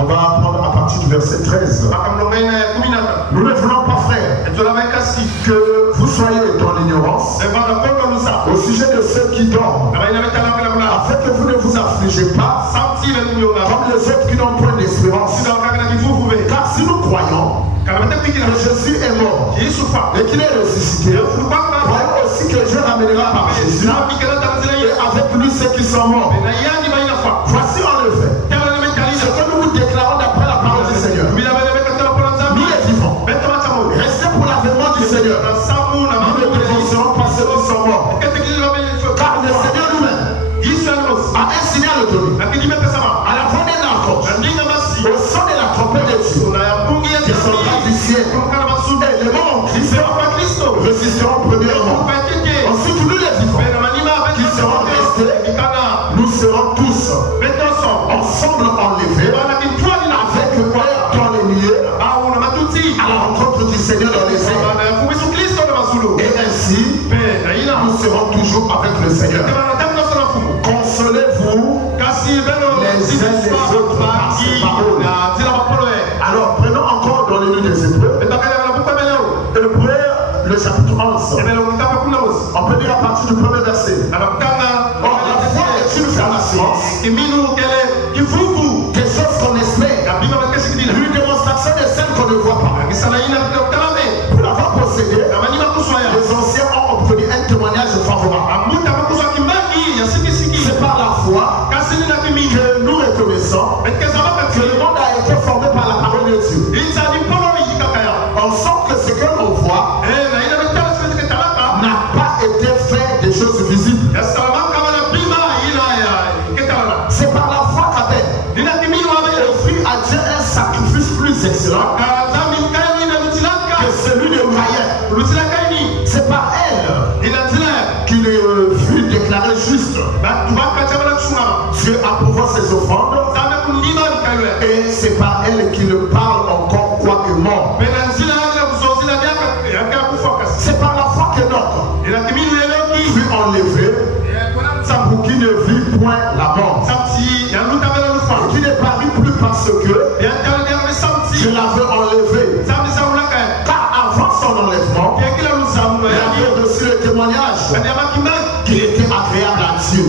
On va apprendre à partir du verset 13. Nous ne voulons pas, frère, que vous soyez dans l'ignorance au sujet de ceux qui dorment, afin que vous ne vous affligez pas comme les autres qui n'ont point d'espérance. Car si nous croyons que Jésus est mort et qu'il est ressuscité, croyons aussi que Dieu ramènera par Jésus et avec lui ceux qui sont morts. Voici en effet ce que nous vous déclarons d'après la parole du Seigneur. Nous les vivons. Restez pour l'avènement du Seigneur. Nous ne dénoncerons pas ceux qui sont morts. Car le Seigneur lui-même a un signal donné. À la voix d'un archange, au son de la trompette de Dieu, qui sortira du ciel, et les morts en Christ résisteront premièrement. Ensuite, nous les vivons, qui seront restés, nous serons tous ensemble enlevés avec eux dans les nuées à la rencontre du Seigneur dans les airs. Et ainsi, nous serons toujours avec le Seigneur. Consolez-vous les uns les autres par ces paroles. Alors, prenons encore dans les livres des Hébreux. Hébreux, le chapitre 11. On peut dire à partir du premier verset. Or, la foi est une ferme assurance. Des choses qu'on espère. Une démonstration de celles qu'on ne voit pas. Pour l'avoir possédé, les anciens ont obtenu un témoignage favorable. C'est par la foi que nous reconnaissons que le monde a été formé par la parole de Dieu. En sorte que ce que l'on voit n'a pas été fait des choses visibles. C'est par la foi qu'Abel offrit à Dieu un sacrifice plus excellent que celui de Caïn. C'est par elle qu'il fut déclaré juste. Dieu approuva ses offrandes et c'est par elle qu'il parle encore quoique mort. C'est par la foi que notre fut enlevé pour qu'il ne vit point la mort. Et qu'il ne parut plus parce que je l'avais enlevé. Car avant son enlèvement, il avait reçu le témoignage qu'il était agréable à Dieu.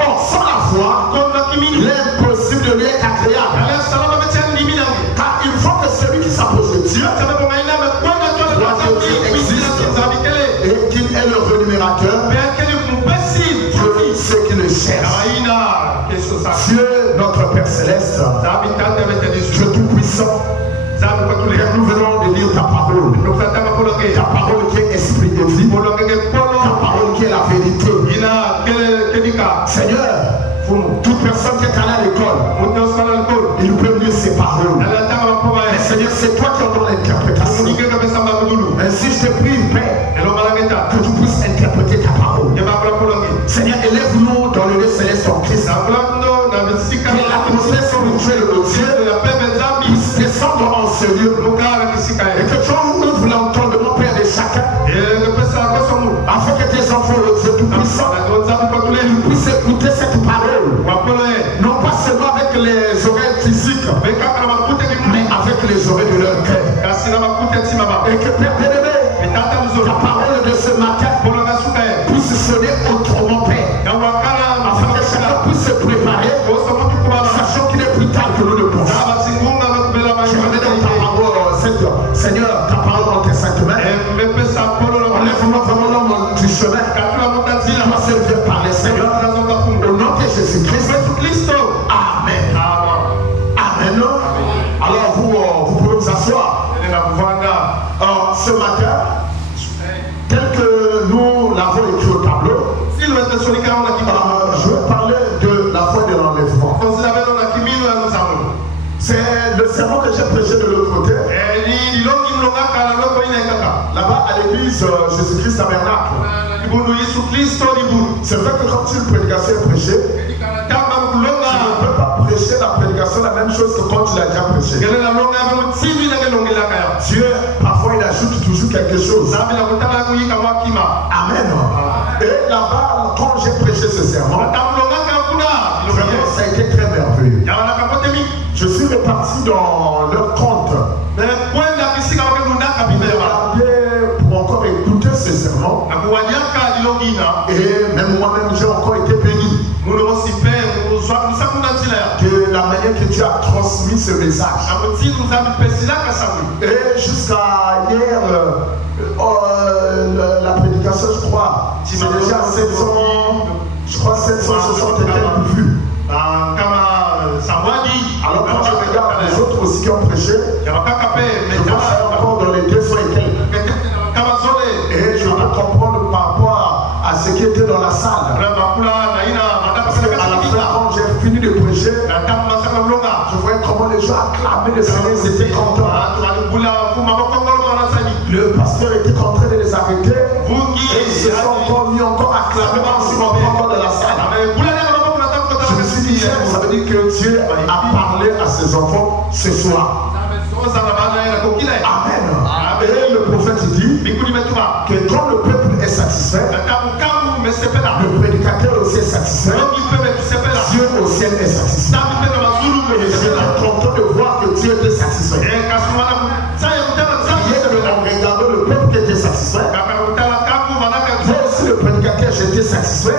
Or, sans la foi, il est impossible de lui être agréable. Car il faut que celui qui s'approche de Dieu voit que Dieu existe et qu'il est le rémunérateur de ceux qui le cherchent. Dieu, notre Père Céleste, Dieu Tout-Puissant, nous venons de lire ta parole. Ta parole qui est esprit de vie. Ta parole qui est la vérité. Seigneur, toute personne qui est allée à l'école, il peut lire ses paroles. Mais Seigneur, c'est toi qui as donné l'interprétation. Ainsi, je te prie, Père, que tu puisses interpréter ta parole. Seigneur, élève-nous dans le lieu céleste en Christ. Que l'atmosphère spirituelle de Dieu puisse descendre en ce lieu. Et que tu ouvres l'entendement, Père, de chacun. Afin que tes enfants, le Dieu Tout-Puissant, puissent écouter cette parole. Non pas seulement avec les oreilles physiques, mais avec les oreilles de leur cœur. Et que Père bien-aimé, ta parole de ce matin puisse sonner autrement, Père. Afin que chacun puisse se préparer, sachant qu'il est plus tard que nous ne pensons. Je remets dans ta parole, Seigneur, ta parole dans tes saintes mains. Enlève-moi vraiment l'homme du chemin. Toi seul viens parler, Seigneur. Au nom de Jésus-Christ. Amen. Amen. Alors vous pouvez vous asseoir. Ce matin, tel que nous l'avons écrit au tableau, je vais parler de la foi de l'enlèvement. C'est le sermon que j'ai prêché de l'autre côté. Là-bas à l'église Jésus-Christ Tabernacle. C'est vrai que quand une prédication est prêchée, tu ne peux pas prêcher la prédication la même chose que quand tu l'as déjà prêché. Dieu, parfois, il ajoute toujours quelque chose. Amen. Et là-bas, quand j'ai prêché ce sermon, vraiment, ça a été que la manière que Dieu a transmis ce message. Et jusqu'à hier, la prédication, je crois, c'est déjà 760 et quelques vues. Alors quand je regarde les autres aussi qui ont prêché, je vois ça encore dans les 200 et quelques. Et je peux comprendre par rapport à ce qui était dans la salle. Parce qu'à la fin, quand j'ai fini de prêcher, je voyais comment les gens acclamaient le Seigneur, ils étaient contents. Le pasteur était en train de les arrêter et ils se sont encore mis encore à acclamer encore de la salle. Je me suis dit, ça veut dire que Dieu a parlé à ses enfants ce soir. Amen. Et le prophète dit que quand le peuple est satisfait, le prédicateur aussi est satisfait, Dieu au ciel est satisfait. Et je suis content de voir que Dieu était satisfait. Hier, en regardant le peuple qui était satisfait, moi aussi le prédicateur, j'étais satisfait.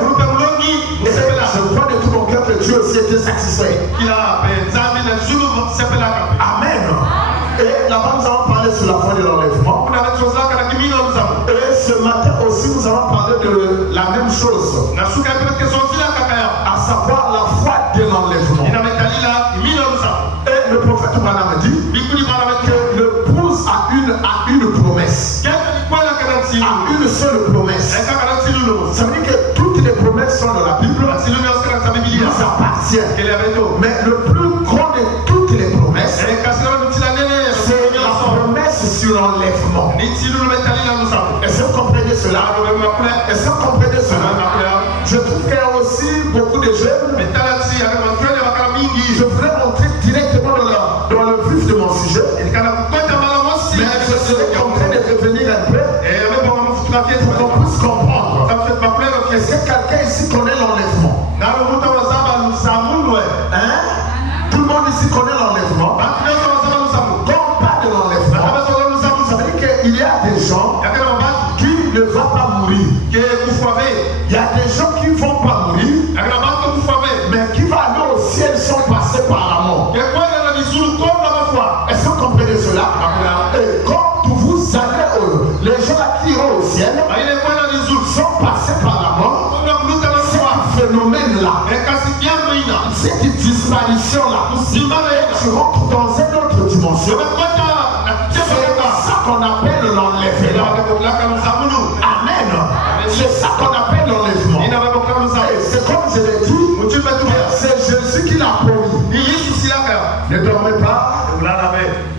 Et je crois de tout mon cœur que Dieu aussi était satisfait. Amen. Et là-bas, nous allons parler sur la foi de l'enlèvement. Et ce matin aussi, nous allons parler de la même chose. À savoir la foi de l'enlèvement. Et le prophète Branham dit que l'épouse a une promesse. A une seule promesse. Ça veut dire que toutes les promesses sont dans la Bible. Nous appartiennent. Mais le plus grand de toutes les promesses, c'est la promesse sur l'enlèvement. Est-ce que vous comprenez cela? Est-ce que vous comprenez cela? Je trouve qu'il y a aussi beaucoup de jeunes. Je voudrais entrer directement dans le vif de mon sujet. Mais je serais en train de revenir un peu pour qu'on puisse comprendre. Est-ce que quelqu'un ici connaît l'enlèvement? Hein? Tout le monde ici connaît l'enlèvement. Quand on parle de l'enlèvement, ça veut dire qu'il y a des gens qui ne vont pas mourir. Il y a des gens qui ne vont pas mourir, mais qui vont aller au ciel sans passer par la mort. Est-ce que vous comprenez cela? Et quand vous allez, les gens qui iront au ciel sans passer par la mort, ce phénomène-là, cette disparition-là, tu rentres dans une autre dimension. C'est ça qu'on appelle l'enlèvement. Amen. C'est ça qu'on appelle l'enlèvement. C'est comme je l'ai dit, c'est Jésus qui l'a promis. Ne dormez pas.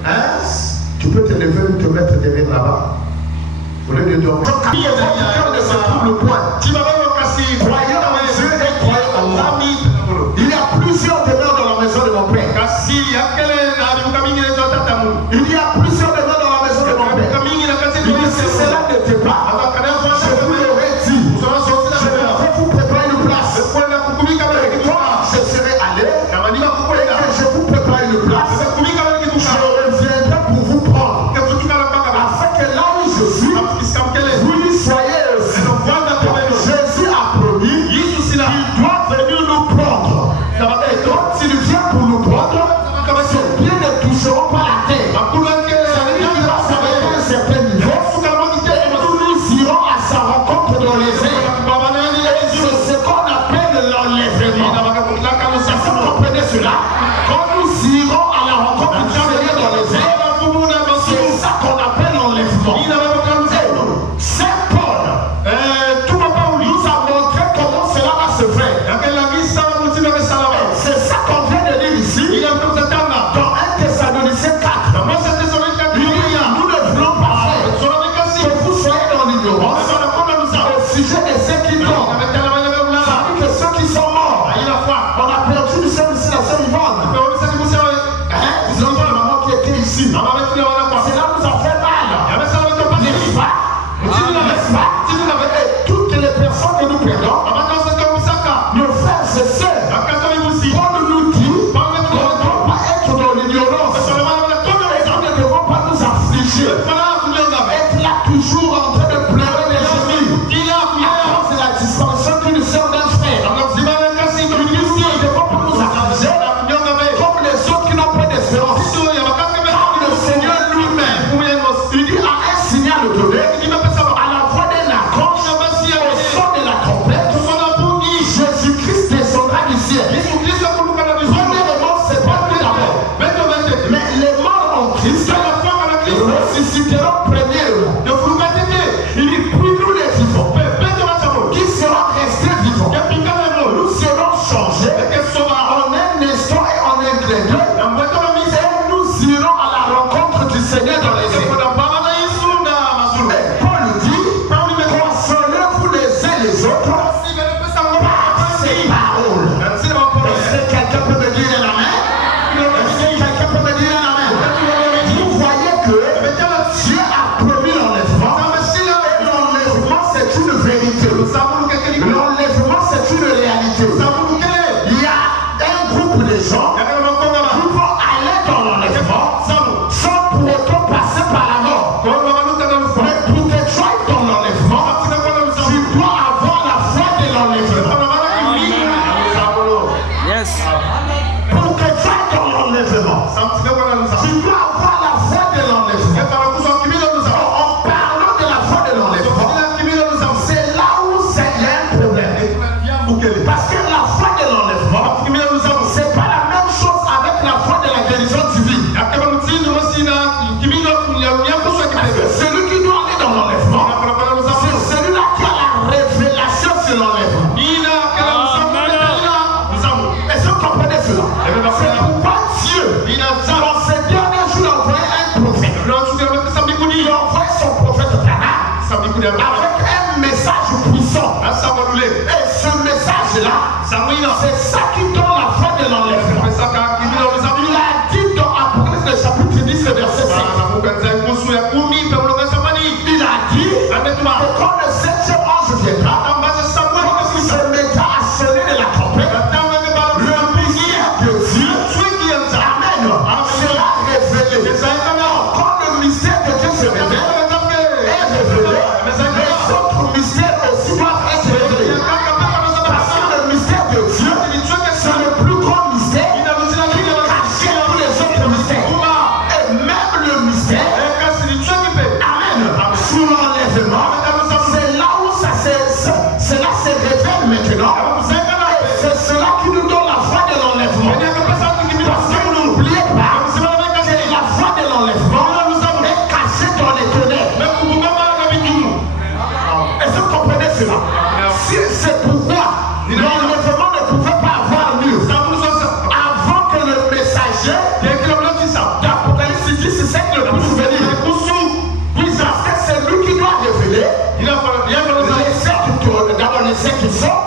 Hein? Tu peux te lever ou te mettre derrière là-bas. Au lieu de dormir. Il y a quelqu'un de ce trouble point. Croyez en Dieu et croyez en moi. Il y a plusieurs demeures dans la maison de mon père. Il y a plusieurs demeures dans la maison de mon père. Si cela n'était pas, je vous l'aurais dit. Je vais vous préparer une place. Et quand je serai allé, et que je vous prépare une place, je reviendrai pour vous prendre. Afin que là où je suis, vous y soyez aussi. Jésus a promis qu'il doit venir nous prendre. Et quand il vient pour nous prendre, ses pieds ne toucheront pas la terre. Ça veut dire qu'il va s'arrêter à un certain niveau. Et nous irons à sa rencontre dans les airs. Et c'est ce qu'on appelle l'enlèvement. Est-ce que vous comprenez cela? Quand nous irons à la rencontre du Seigneur dans les airs, c'est ça qu'on appelle l'enlèvement. Saint Paul nous a montré comment cela va se faire. C'est ça qu'on vient de lire ici. Dans 1 Thessaloniciens 4. Nous ne voulons pas faire que vous soyez dans l'ignorance au sujet de ceux qui dorment. Ça veut dire que ceux qui sont morts, on a perdu du sein ici, la sœur Yvonne. Vous avez la maman qui était ici. Cela nous a fait mal. N'est-ce pas? N'est-ce pas? Et toutes les personnes que nous perdons, nos frères et sœurs, Paul nous dit qu'on ne doit pas être dans l'ignorance. Et nous ne devons pas nous affliger. Être là toujours en train de pleurer les genoux à cause de la disparition d'une sœur d'un frère. Nous ne devons pas Premièrement, c'est pas lui d'abord. Mais les morts en Christ ressusciteront premièrement. Il dit, puis nous les vivants, qui seront restés vivants, nous serons changés en un instant et en un clin d'œil. Et nous irons à la rencontre du Seigneur dans les airs. Paul dit, consolez-vous les uns les autres par ces paroles. Est-ce que quelqu'un peut me dire un amen? Est-ce que quelqu'un peut me dire un amen? Vous voyez que Dieu a promis l'enlèvement. Et l'enlèvement, c'est une vérité. L'enlèvement, c'est une réalité. Il y a un groupe de gens qui vont aller dans l'enlèvement sans pour autant passer par la mort. Mais pour que tu ailles dans l'enlèvement, tu dois avoir la foi de l'enlèvement. Yes. Pour que tu ailles dans l'enlèvement, tu dois avoir la foi de l'enlèvement. En parlant de la foi de l'enlèvement, c'est là où il y a un problème. Parce que la foi de l'enlèvement, c'est pas la même chose avec la foi de la guérison divine. Parce que celui qui doit aller dans l'enlèvement, c'est celui-là qui a la révélation sur l'enlèvement. Est-ce que vous comprenez cela? C'est pourquoi Dieu, dans ces derniers jours, il a envoyé un prophète. Il a envoyé son prophète Cana avec un message puissant. Et ce message-là, c'est ça qui donne la foi de l'enlèvement. Il a dit dans Apocalypse chapitre 10, verset 5. Il a dit que quand le 7e ange viendra, il se mettra à sonner de la trompette. Le mystère de Dieu, Amen, sera révélé. Quand le mystère de Dieu se révèle, est révélé, les autres mystères aussi doivent être révélés. Parce que le mystère de Dieu, c'est le plus grand mystère qui cache tous les autres mystères. Et même le mystère, Amen, sous l'enlèvement, c'est là où cela se révèle maintenant. C'est cela qui nous donne la foi de l'enlèvement. Parce que n'oubliez pas que la foi de l'enlèvement est cachée dans les ténèbres. Est-ce que vous comprenez cela? C'est pourquoi l'enlèvement ne pouvait pas avoir lieu avant que le messager d'Apocalypse 17 ne puisse venir. Parce que c'est lui qui doit révéler les 7 tours. D'abord les 7 sons.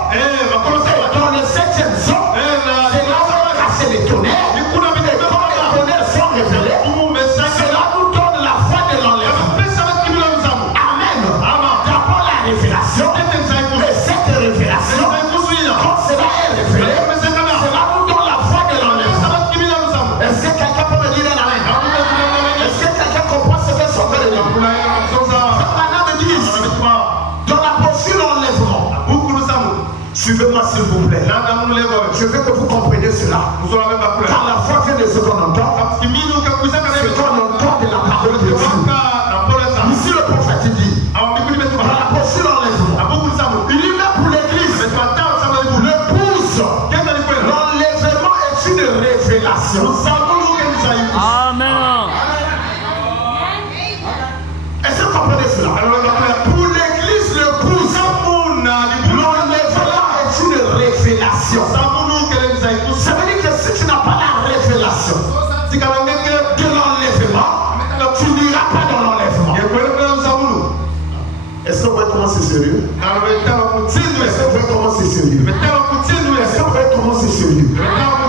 Dans le 7e son, c'est là où on va casser les tonnerres. Et quand les tonnerres sont révélés, cela nous donne la foi de l'enlèvement. Amen. D'abord la révélation. Et cette révélation, quand cela est révélé, cela nous donne la foi de l'enlèvement. Est-ce que quelqu'un peut me dire un amen? Est-ce que quelqu'un comprend ce que sont fait de nous? Maintenant me dit ici, dans la posture d'enlèvement, suivez-moi s'il vous plaît. Je veux que vous compreniez cela. Car la foi vient de ce qu'on entend. Ce qu'on entend de la parole de Dieu. Ici le prophète dit, dans la posture d'enlèvement, il dit même pour l'église, l'épouse, l'enlèvement est une révélation. Amen. Est-ce que vous comprenez cela? Pour l'église, l'épouse, l'enlèvement est une révélation. Ça veut dire que si tu n'as pas la révélation de l'enlèvement, tu n'iras pas dans l'enlèvement. Est-ce que vous voyez comment c'est sérieux? Est-ce que vous voyez comment c'est sérieux? Est-ce que vous voyez comment c'est sérieux?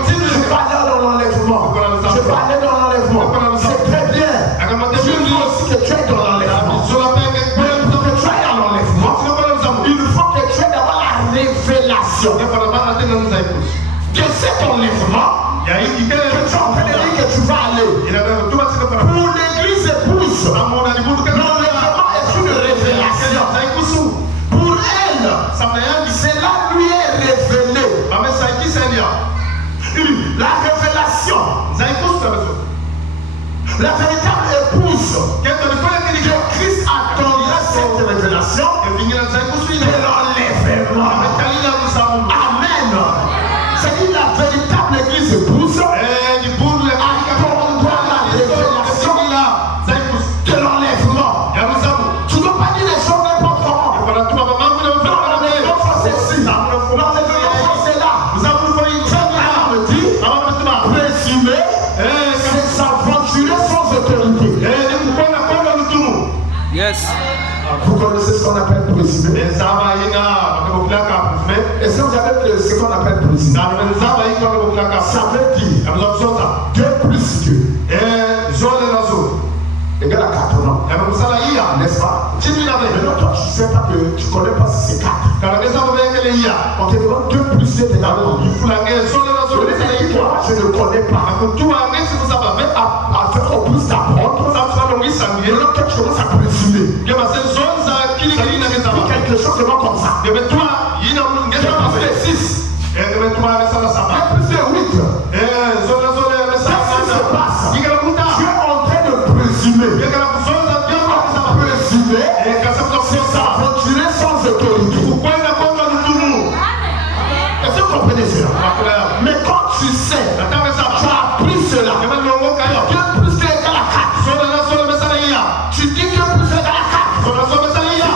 Je vais aller dans l'enlèvement. Je vais aller dans l'enlèvement. C'est très bien. Dieu dit aussi que tu es dans l'enlèvement. Mais pour que tu ailles dans l'enlèvement, il faut que tu aies d'abord la révélation de cet enlèvement que tu es en train de dire que tu vas aller. Pour l'église épouse, l'enlèvement est une révélation. Pour elle, cela lui est révélé. La révélation, la véritable épouse que Christ attendra cette révélation de l'enlèvement. Amen. C'est-à-dire la véritable c'est s'aventurer sans autorité. Yes. Vous connaissez ce qu'on appelle présumer? Est-ce que vous savez ce qu'on appelle présumer? Ça veut dire 2 plus 2 égale à 4, non? N'est-ce pas? Maintenant, toi, tu ne sais pas que tu ne connais pas si c'est 4. On te demande 2 plus 2 égale à 4. Je ne connais pas. Mais à faire en plus d'apprendre, maintenant, toi, tu commences à présumer. Quelque chose de comme ça. 2 plus 6. 1 plus 2, 8. Qu'est-ce qui se passe? Tu es en train de présumer. Présumer, c'est s'aventurer sans autorité. Est-ce que vous comprenez cela? Mais quand tu sais, tu as appris cela. 2 plus 2 égale à 4. Tu dis 2 plus 2 égale à 4.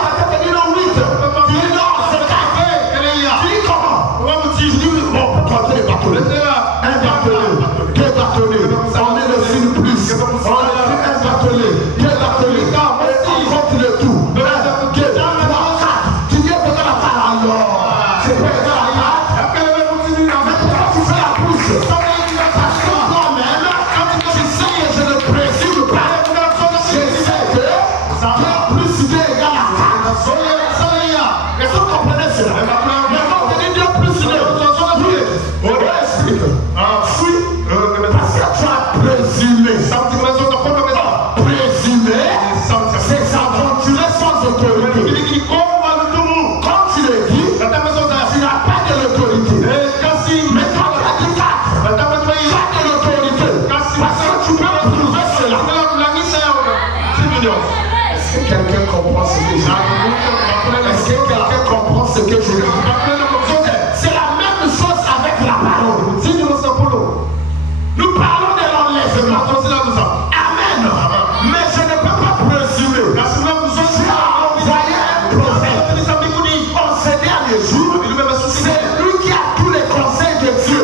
C'est la même chose avec la parole. Nous parlons de l'enlèvement. Amen. Mais je ne peux pas présumer. Dieu a envoyé un prophète. En ces derniers jours, c'est lui qui a tous les conseils de Dieu.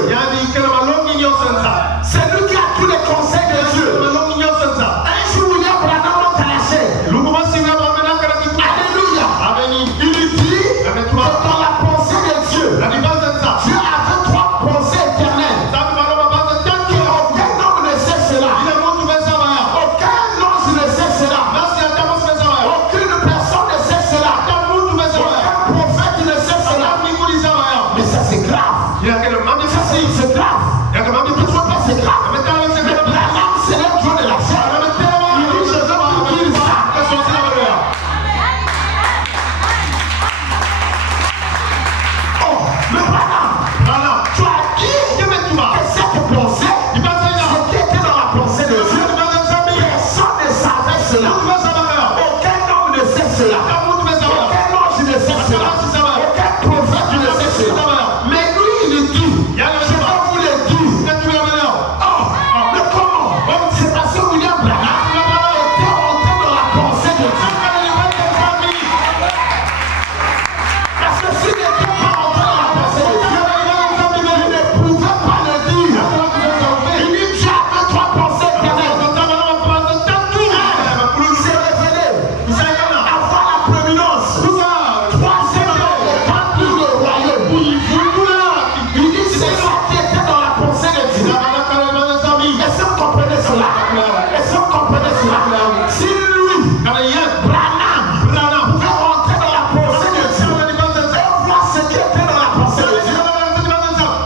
C'est lui qui a tous les conseils de Dieu. Un jour, William Branham monte à la chaîne. Alléluia. Il dit que dans la pensée de Dieu, Dieu avait 3 pensées éternelles. Aucun homme ne sait cela. Aucun ange ne sait cela. Aucune personne ne sait cela. Aucun prophète ne sait cela. Mais ça c'est grave. Ça c'est grave. C'est grave. Mais Branham, c'est le Dieu de la chair. Il dit je veux vous dire ça. Mais Branham, tu as dit que cette pensée, ce qui était dans la pensée de Dieu, personne ne savait cela. Aucun homme ne sait cela. Aucun ange ne sait cela. Aucun prophète ne sait cela. Mais lui, il dit, je vais vous le dire. Mais comment? C'est parce que William Branham était entré dans la pensée de Dieu. Parce que s'il n'était pas entré dans la pensée de Dieu, il ne pouvait pas le dire. Il dit Dieu avait 3 pensées éternelles. C'est révélé. Avoir la prééminence. 3e pas plus le royaume. Il dit c'est ça qui était dans la pensée de Dieu. Est-ce que vous comprenez cela? Est-ce que vous comprenez cela? Si lui, Branham, pouvait rentrer dans la pensée de Dieu et voir ce qui était dans la pensée de Dieu,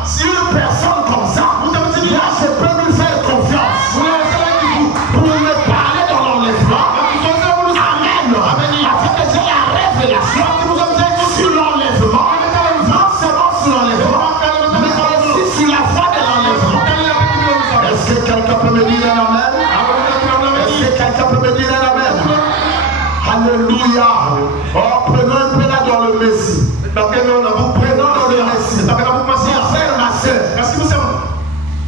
si une personne comme ça, moi je peux lui faire confiance pour me parler dans l'enlèvement. Amen. Afin que j'ai la révélation sur l'enlèvement, non seulement sur l'enlèvement, mais aussi sur la foi de l'enlèvement. Est-ce que quelqu'un peut me dire un amen? Est-ce que quelqu'un peut me dire un amen? Alléluia. Oh, prenons un peu là dans le Messie. Prenons dans le Messie. Mon frère, ma soeur,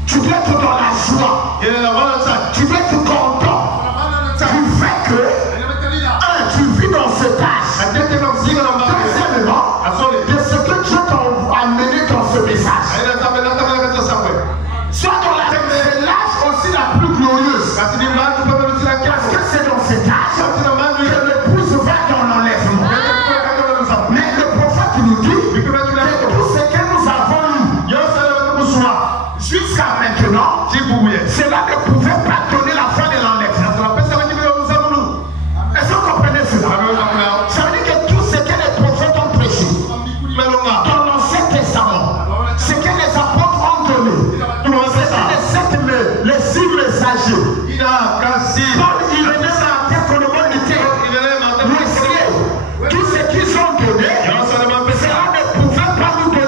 tu dois être dans la joie. Tu dois être content du fait que, tu vis dans cet âge. Deuxièmement, de ce que Dieu t'a amené dans ce message. Soit dans l'âge aussi la maintenant, cela ne pouvait pas donner la foi de l'enlèvement. Est-ce que vous comprenez cela? Ça veut dire que tout ce que les prophètes ont prêché dans l'Ancien Testament, ce que les apôtres ont donné, les 6 messagers, Paul, il venait dans que le monde était tout ce qu'ils ont donné, cela ne pouvait pas nous donner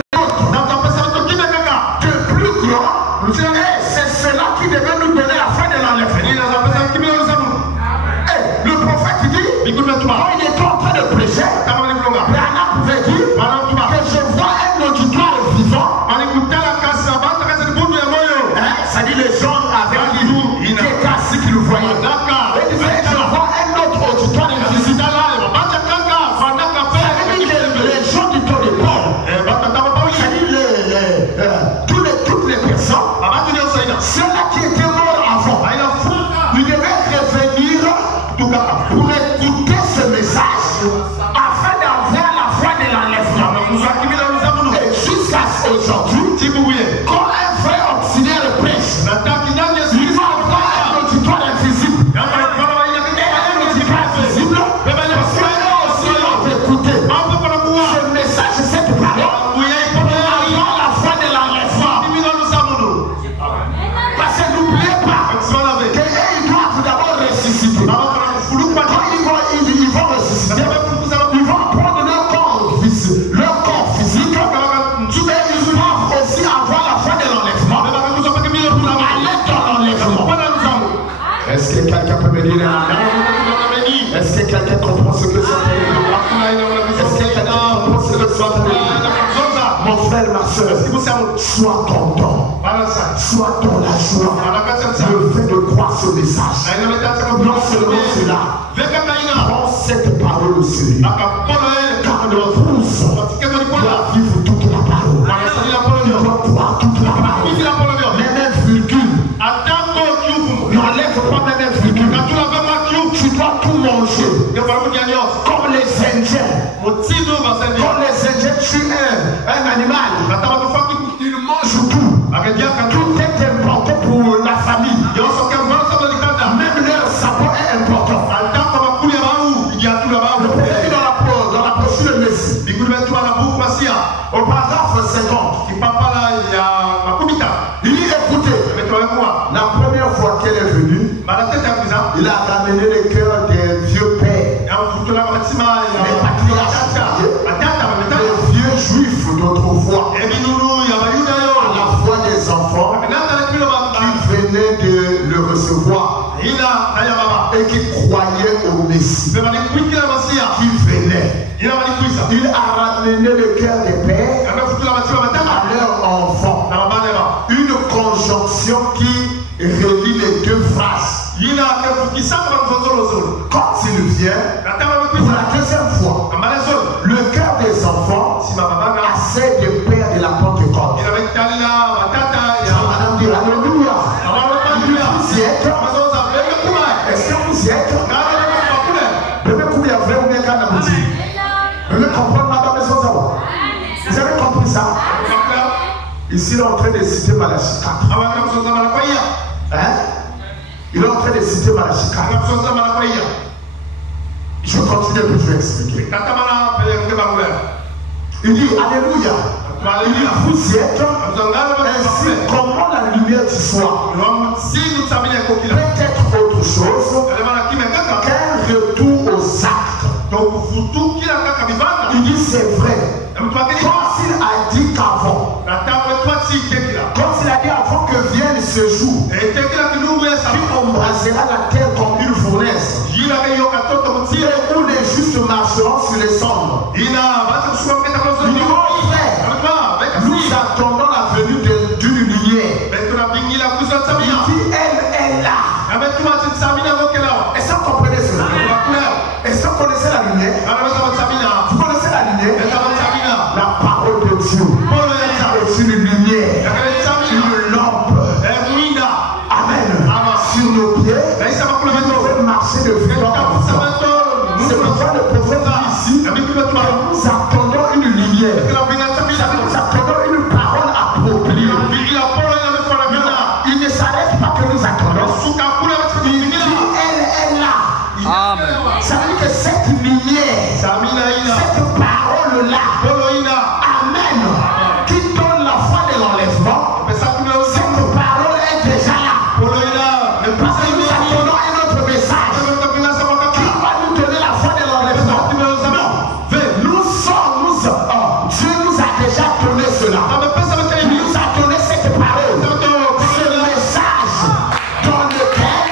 de plus grand, et c'est cela qui devait nous donner la fin de l'enlèvement. Le prophète dit, quand il était en train de prêcher, Branham pouvait dire que je vois un auditoire vivant. Ça dit les gens avec qui étaient assis qui le voyaient. Il disait, je vois un autre auditoire invisible. Les gens du temps de Paul, ça dit toutes les personnes, ceux-là qui étaient morts avant, ils devaient revenir pour écouter ce message afin d'avoir la foi de l'enlèvement. Et jusqu'à aujourd'hui, quand un vrai auxiliaire prêche, il va avoir un auditoire invisible. Et un auditoire invisible, parce qu'eux aussi ont écouté ce message, cette parole, avoir la foi de l'enlèvement. Parce que n'oubliez pas qu'ils doivent d'abord ressusciter. Quand ils vont ressusciter, ils vont prendre leur corps physique, mais ils doivent aussi avoir la foi de l'enlèvement. Aller dans l'enlèvement. Est-ce que quelqu'un peut me dire un? Est-ce que quelqu'un comprend ce que ça veut dire? Est-ce que quelqu'un comprend ce que ça veut dire? Mon frère, ma soeur, sois content, sois dans la joie, le fait de croire ce message. Non seulement cela, prends cette parole au sérieux, car le pouce doit vivre toute la parole, il doit croire toute la parole, même un virgule, n'enlève pas même un virgule, tu dois tout manger, comme les Indiens. Quand les Indiens tuent un animal, ils mangent tout. Tout est important pour la famille. Même leur sabot est important. Le prophète dans la brochure de Messie, au paragraphe 50, il dit écoutez, la première fois qu'elle est venue, il a ramené le cœur des vieux pères, les patriarches, les vieux juifs d'autrefois, à la fois des enfants qui venaient de le recevoir et qui croyaient au Messie, qui venaient. Il a ramené le cœur des pères à leurs enfants. Une conjonction qui relie les deux phrases. Quand il vient, pour la deuxième fois, le cœur des enfants a celle des pères de la Pentecôte. Madame dit Alléluia. Vous y êtes? Est-ce que vous y êtes? Vous comprenez ma maison? Vous avez compris ça? Ici, il est en train de citer Malachie 4. Hein? Il est en train de citer Malachie 4. Je continue puis je vais expliquer. Il dit Alléluia. Il dit vous y êtes. Ainsi, comment la lumière du soir peut être autre chose qu'un retour aux actes. Il dit c'est vrai. Comme s'il a dit qu'avant, comme s'il a dit avant que vienne ce jour, qui embrasera la terre comme une fournaise, où les justes marcheront sur les cendres. Il dit mon frère, nous attendons la venue d'une lumière. Il dit elle est là. Est-ce que vous comprenez cela? Est-ce que vous connaissez la lumière? Vous connaissez la lumière? La parole de Dieu est une lumière, une lampe. Amen. Sur nos pieds, nous devons marcher de vivant en vivant. C'est pourquoi le prophète dit ici que nous attendons une lumière. Nous attendons une parole appropriée. que nous attendons, il dit elle est là. Amen. Ça veut dire que cette lumière, cette parole-là, Amen, qui donne la foi de l'enlèvement, cette parole est déjà là. Parce que nous attendons un autre message qui va nous donner la foi de l'enlèvement. Nous sommes, Dieu nous a déjà donné cela. Il nous a donné cette parole, ce message dans lequel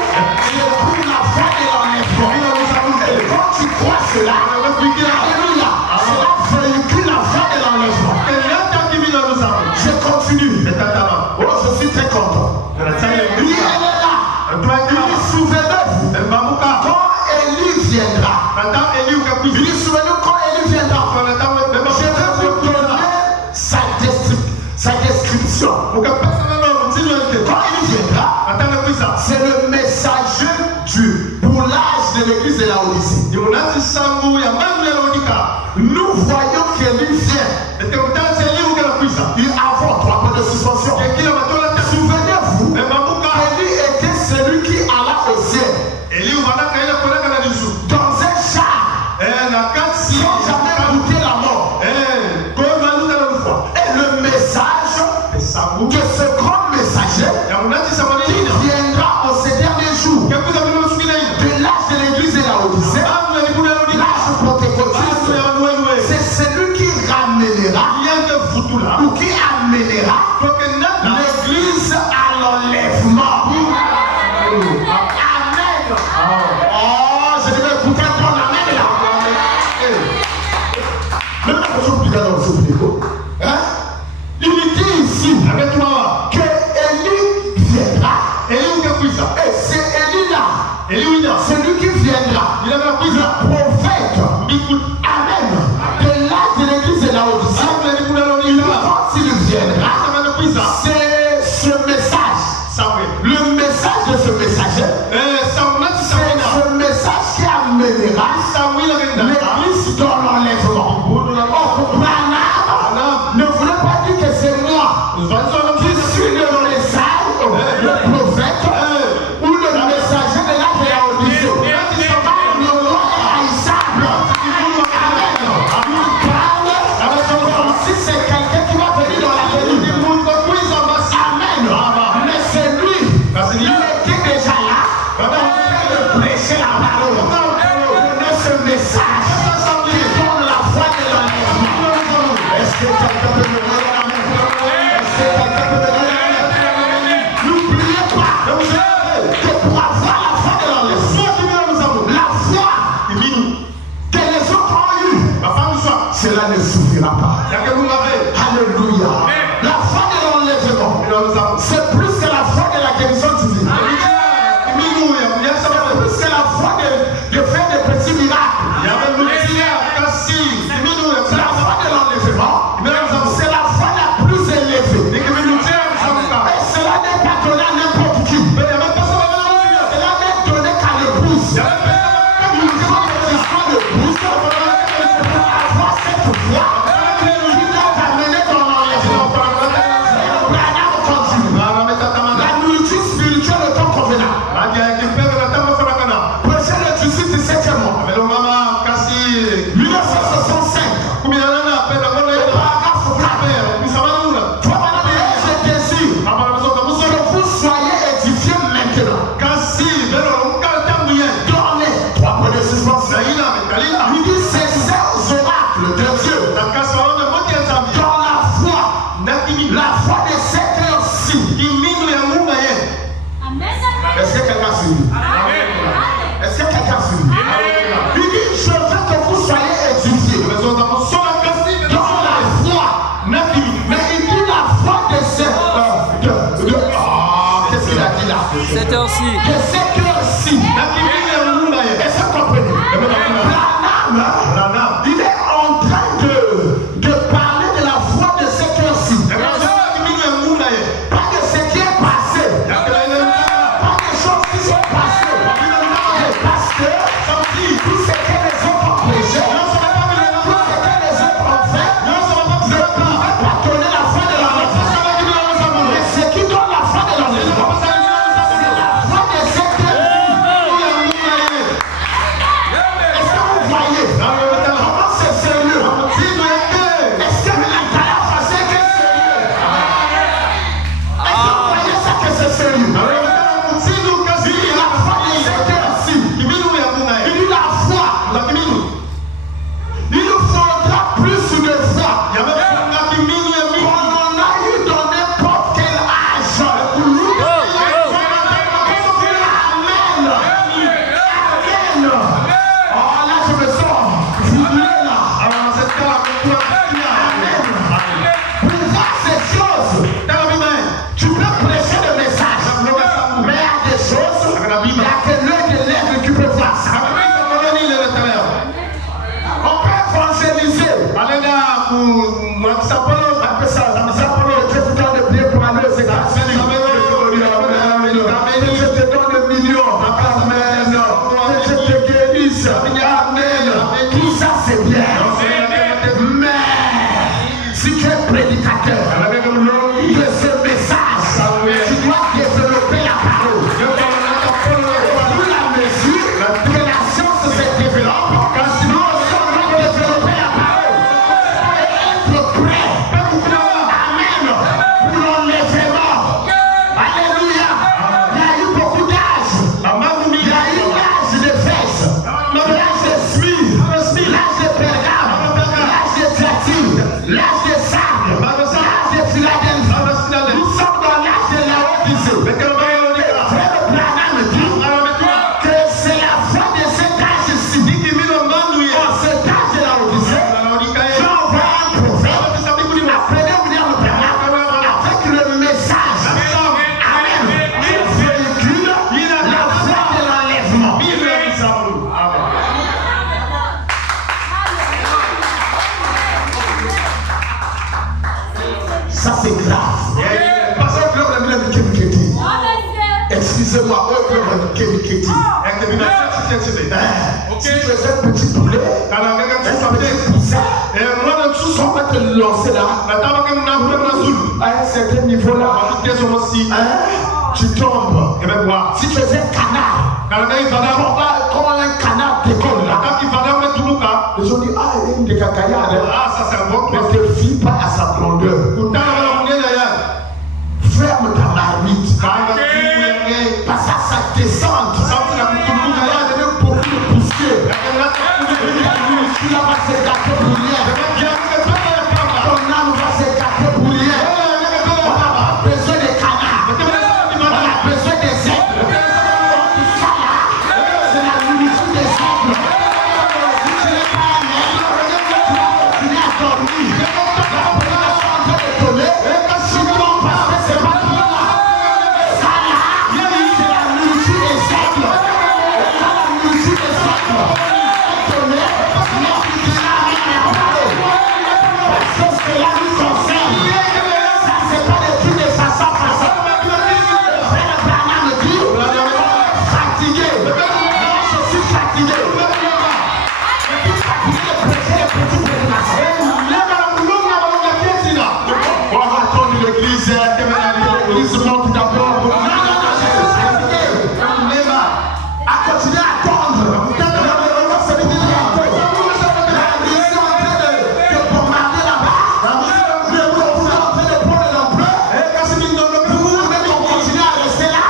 je trouve la foi de l'enlèvement. Et quand tu crois cela, alléluia, cela véhicule la foi de l'enlèvement. Je continue. Oh, je suis très content. Elle est là. Souvenez-vous, quand Élie viendra, il dit souvenez-vous quand Élie viendra, je vais vous donner sa description. Quand Élie viendra, c'est le messager pour l'âge de l'église de la Odyssée. Nous voyons qu'Élie vient. Il avant 3 points de suspension. Souvenez-vous, Élie était celui qui alla au ciel dans un char sans jamais goûter la mort. Et le message de ce grand messager qui viendra en ces derniers jours de l'âge de l'église de la Odyssée, l'âge pentecôtiste, c'est celui qui ramènera ou qui amènera l'église à l'enlèvement. Amen. Oh, je devais écouter un bon amen là. Même la question plus grande dans ce vidéo. Il dit ici que Élie viendra. Et c'est Élie là, celui qui viendra, le prophète, Amen, de l'âge de l'église de la Odyssée. Quand il viendra, c'est ce message, le message de ce messager, c'est ce message qui amènera l'église dans l'enlèvement. Oh, Branham ne voulait pas dire que c'est moi qui suis le message, le prophète ou le messager de l'âge de la Odyssée. Le roi est haïssable. Amen. Comme si c'est quelqu'un qui va venir dans la venue. Amen. Mais c'est lui. Il était déjà là. En train de prêcher la parole. Donner ce message qui donne la foi de l'enlèvement. Est-ce que quelqu'un peut me donner la main? Est-ce que quelqu'un peut me donner la main? N'oubliez pas que pour avoir la foi de l'enlèvement, la foi que les autres ont eue, cela ne suffira pas. Alléluia. La foi de l'enlèvement, c'est plus que la foi de la guérison divine. C'est plus que la foi de faire des petits miracles. La foi de l'enlèvement, c'est la foi la plus élevée. Et cela n'est pas donné à n'importe qui. Cela n'est donné qu'à l'épouse. Il faut que tu sois l'épouse pour avoir cette foi qui doit t'amener dans l'enlèvement. Branham continue. La nourriture spirituelle est ton convenant. Prêcher le 17e mois. 1965. Je désire que vous soyez édifiés maintenant. Donnez 3 points de suspension. Il dit c'est ces oracles de Dieu dans la foi de cette heure-ci. Est-ce que quelqu'un a suivi? Est-ce que quelqu'un a suivi? Il dit je veux que vous soyez édifiés dans la foi. Mais il dit la foi de cette qu'est-ce qu'il a dit là? Cette heure-ci. De cette heure-ci. Est-ce que vous comprenez? Branham, il est en train de parler de la foi de cette heure-ci. Pas de ce qui est passé. Pas des choses qui sont passées. Parce que tout ce que les autres ont prêché, tout ce que les autres ont fait, ne pouvait pas donner la foi de l'enlèvement. Mais ce qui donne la foi de l'enlèvement, Ça c'est grave. Parce que excusez-moi, si tu es un petit poulet, un petit poussin, on va te lancer là. À un certain niveau là, tu tombes. Si tu es un canard, on va comme un canard d'école là. Les gens disent, ah, il y a une décacaillade. Ne te fie pas à sa grandeur. Ferme ta marmite. Parce que ça descend. Il y a beaucoup de poussière. Tu vas se gâter pour rien. Ton âme va se gâter pour rien. On n'a pas besoin des canards. On a besoin des aigles. Tout ça là, c'est la nourriture des aigles. Si tu n'es pas un aigle, tu vas continuer à dormir. La population en train de tomber. Sinon, parce que c'est pas tout là. Ça là, c'est la nourriture des aigles. La nourriture des aigles. Tomber, non, tu n'as rien à parler. Parce que c'est la vie concerne. Ça, c'est pas des trucs de façon. Frère Branham me dit, fatigué. Moi, je suis fatigué. Je suis fatigué de prêcher les petites prédications. On va attendre l'église monte d'abord. Non, je suis fatigué. À continuer à attendre. La mission est en train de bombarder là-bas. Le gouvernement est en train de prendre l'ampleur. Vous voulez qu'on continue à rester là.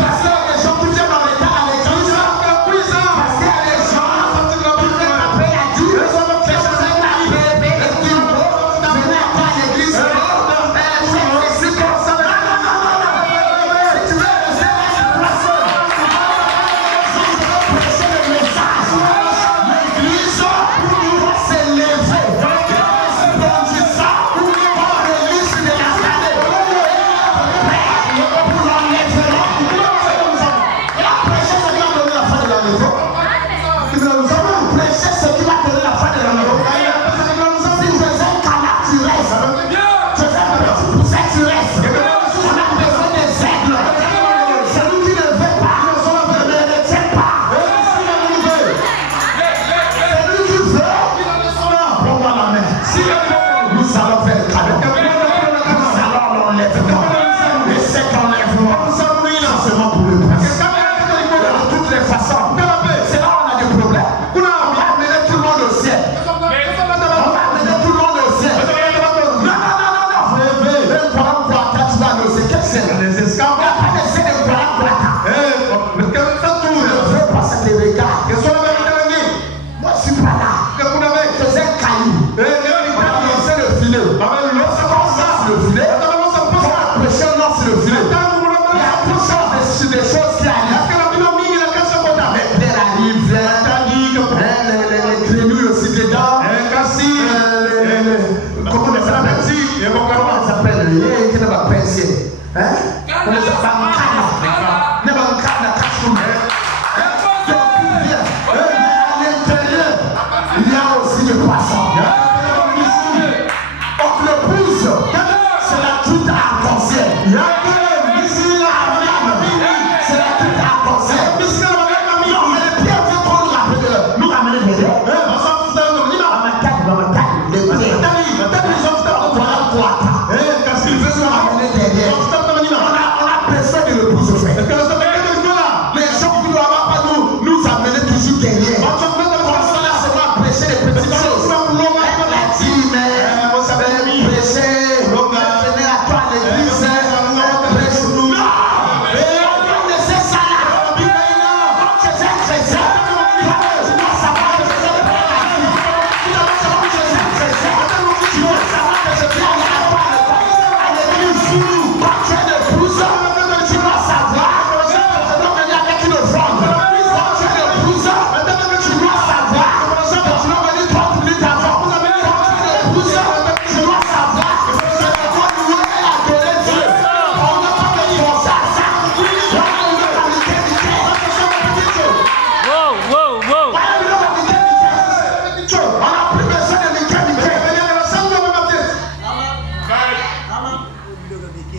Parce que les gens qui viennent dans l'état à l'église. Parce qu'il y a des gens qui ne peuvent pas payer la dîme. Les gens ne peuvent pas payer la dîme. Venez à toi à l'église. C'est comme ça. Si tu veux rester là, c'est personne. Si tu veux prêcher le message, l'église va s'élever. Bondissant, on release de la scalée. Pour l'enlèvement. Et à prêcher ce qui va donner la fin de la maison. Nous allons prêcher ce qui va donner la fin de la maison. Si tu es un canard, tu restes. Tu es un petit poussin, tu restes. On a besoin des aigles. Celui qui ne veut pas, ne retient pas. Celui qui veut, prends-moi la main. Nous allons faire le cadeau. Nous allons l'enlèvement. Et cet enlèvement, c'est seulement pour le prince. De toutes les façons, c'est là où on a des problèmes. On va amener tout le monde au ciel. On va amener tout le monde au ciel. Non. Même pendant quoi tu vas annoncer quel ciel? Les esclaves. Il n'y a pas de ciel de pendant quoi. Je ne veux pas ça te regarde. Moi je suis pas là. C'est un caillou. On a lancé le filet. On lance le filet. On a prêché, on lance le filet. Il y a toutes sortes de choses qui arrivent. Les plaies arrivent. Les grenouilles aussi dedans. Comment on s'appelle? Comment on s'appelle? Qui ne va pas penser. Hein? On les appelle Bancana. Ne Bancana, cache-tout. À l'intérieur, il y a aussi des poissons. Donc le pouce, c'est la truite arc-en-ciel. C'est la truite arc-en-ciel. Non, mais les pierres viennent trop nous ramener des pierres. Les pierres. Voilà quoi. Il veut nous ramener derrière. On a besoin de le pouce fait. Les gens qui ne doivent pas nous amener toujours derrière. Comme ça, là, c'est moi prêcher les petites choses. La dîme, prêcher, venir à toi à l'église, prêcher. Non! On ne sait ça là. Comme je sais chrétien, tu dois savoir que je sais pas la vie. Tu dois savoir que je sais chrétien. Tu dois savoir que je viens à l'église.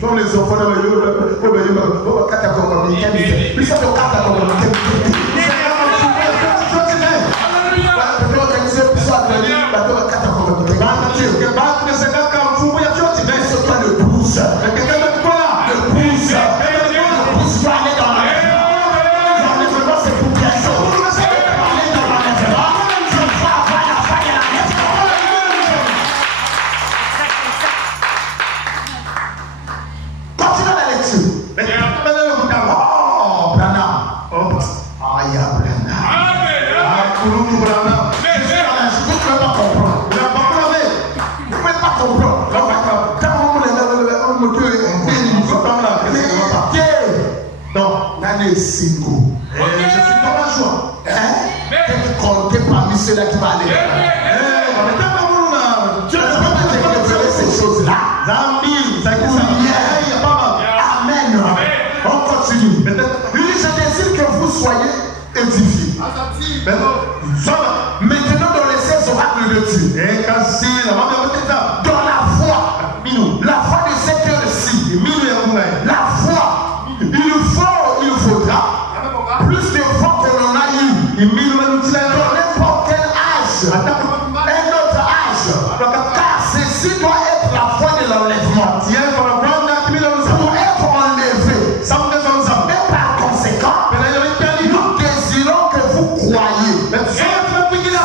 Comme les enfants dans le single. Je suis dans la joie. Peut-être compter parmi ceux-là qui vont aller. Dieu ne peut pas te révéler ces choses-là. Amen. On continue. Je désire que vous soyez édifiés. Maintenant dans les 16 oracles de Dieu. Dans la foi de cette heure-ci. La foi. Il faudra plus de fois que l'on a eu dans n'importe quel âge, un autre âge, car ceci doit être la foi de l'enlèvement pour être enlevé. Et par conséquent, nous désirons que vous croyiez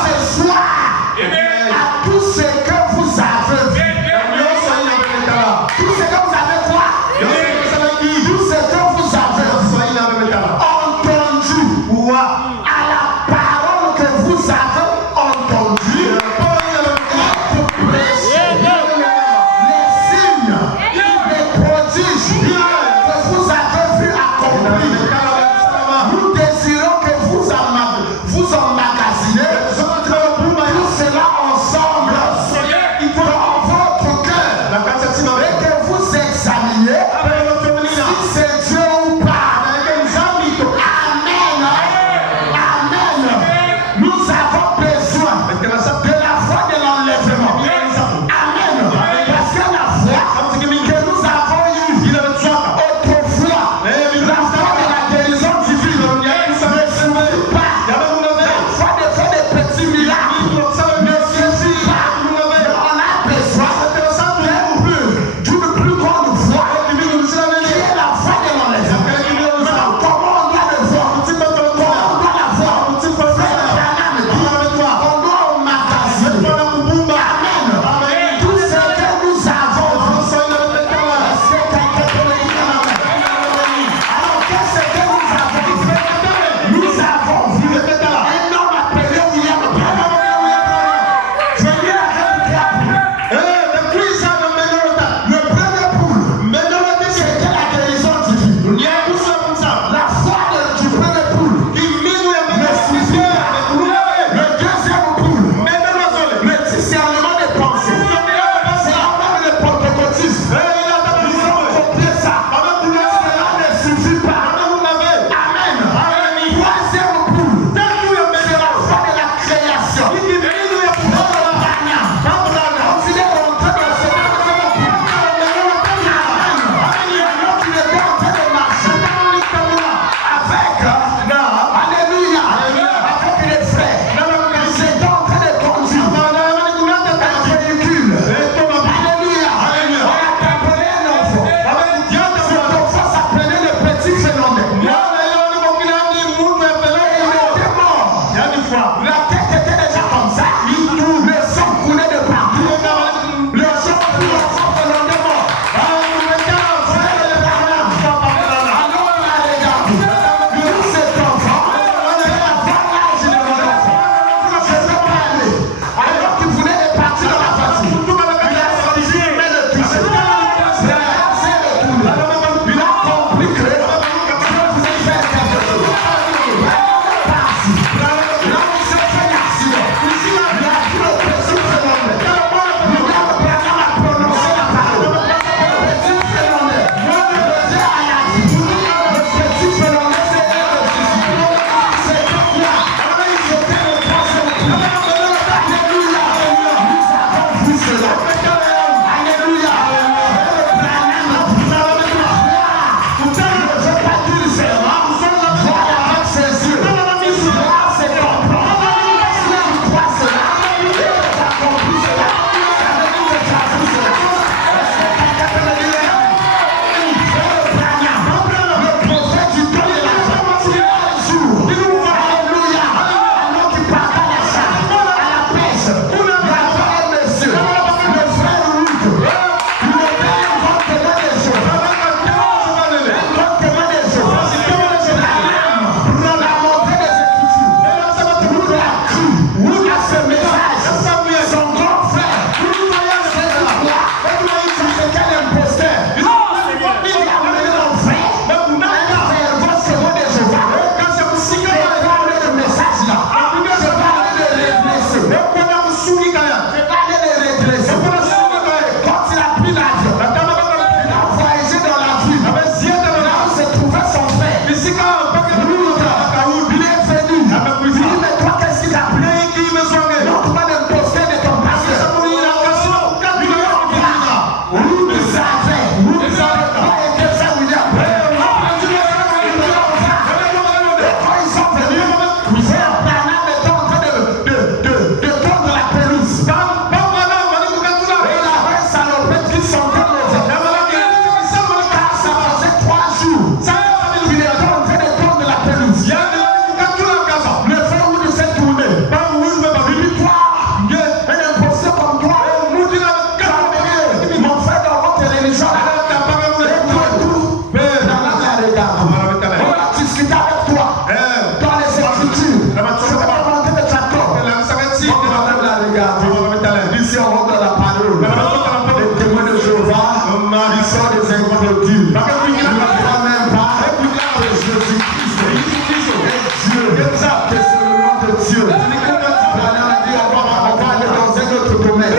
ce soir à tout ce que vous avez vu. Tout ce que vous avez quoi? Tout ce que vous avez entendu à la parole que vous avez entendue être prêchée, les signes, les prodiges que vous avez vus accomplis. Nous désirons que vous emmagasinez tout cela ensemble dans votre cœur et que vous examiniez si c'est Dieu ou pas. Nous avons besoin de la foi de l'enlèvement. Amen. Parce que la foi que nous avons eue autrefois, la foi de la guérison divine, ne suffit pas. La foi de faire des petits miracles ne suffit pas. On a besoin d'une plus grande foi veut dire, ne crois même pas que Jésus-Christ est Dieu, que c'est le nom de Dieu. On va aller dans un autre domaine.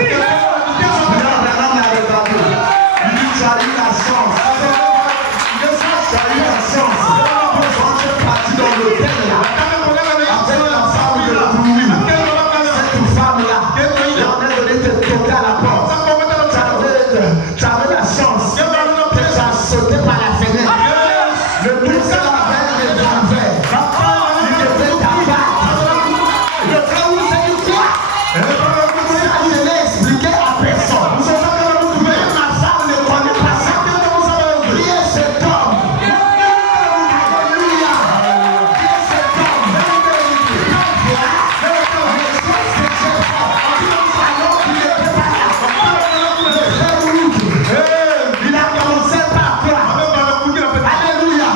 Tu as eu la chance. Tu as eu la chance. Quand tu es parti dans l'hôtel là, avec la femme de Louis, cette femme-là, elle en a donné te toquer à la porte. Tu avais la chance que tu as sauté par la fenêtre. Le tout ça avait des envers. Il devait t'abattre. Le frère, vous savez quoi? Ça, je l'ai expliqué à personne. Même ma femme ne connaît pas ça. Priez cet homme. Alléluia. Priez cet homme. Alors qu'il n'était pas là. Le frère Luc, il a commencé par quoi? Alléluia.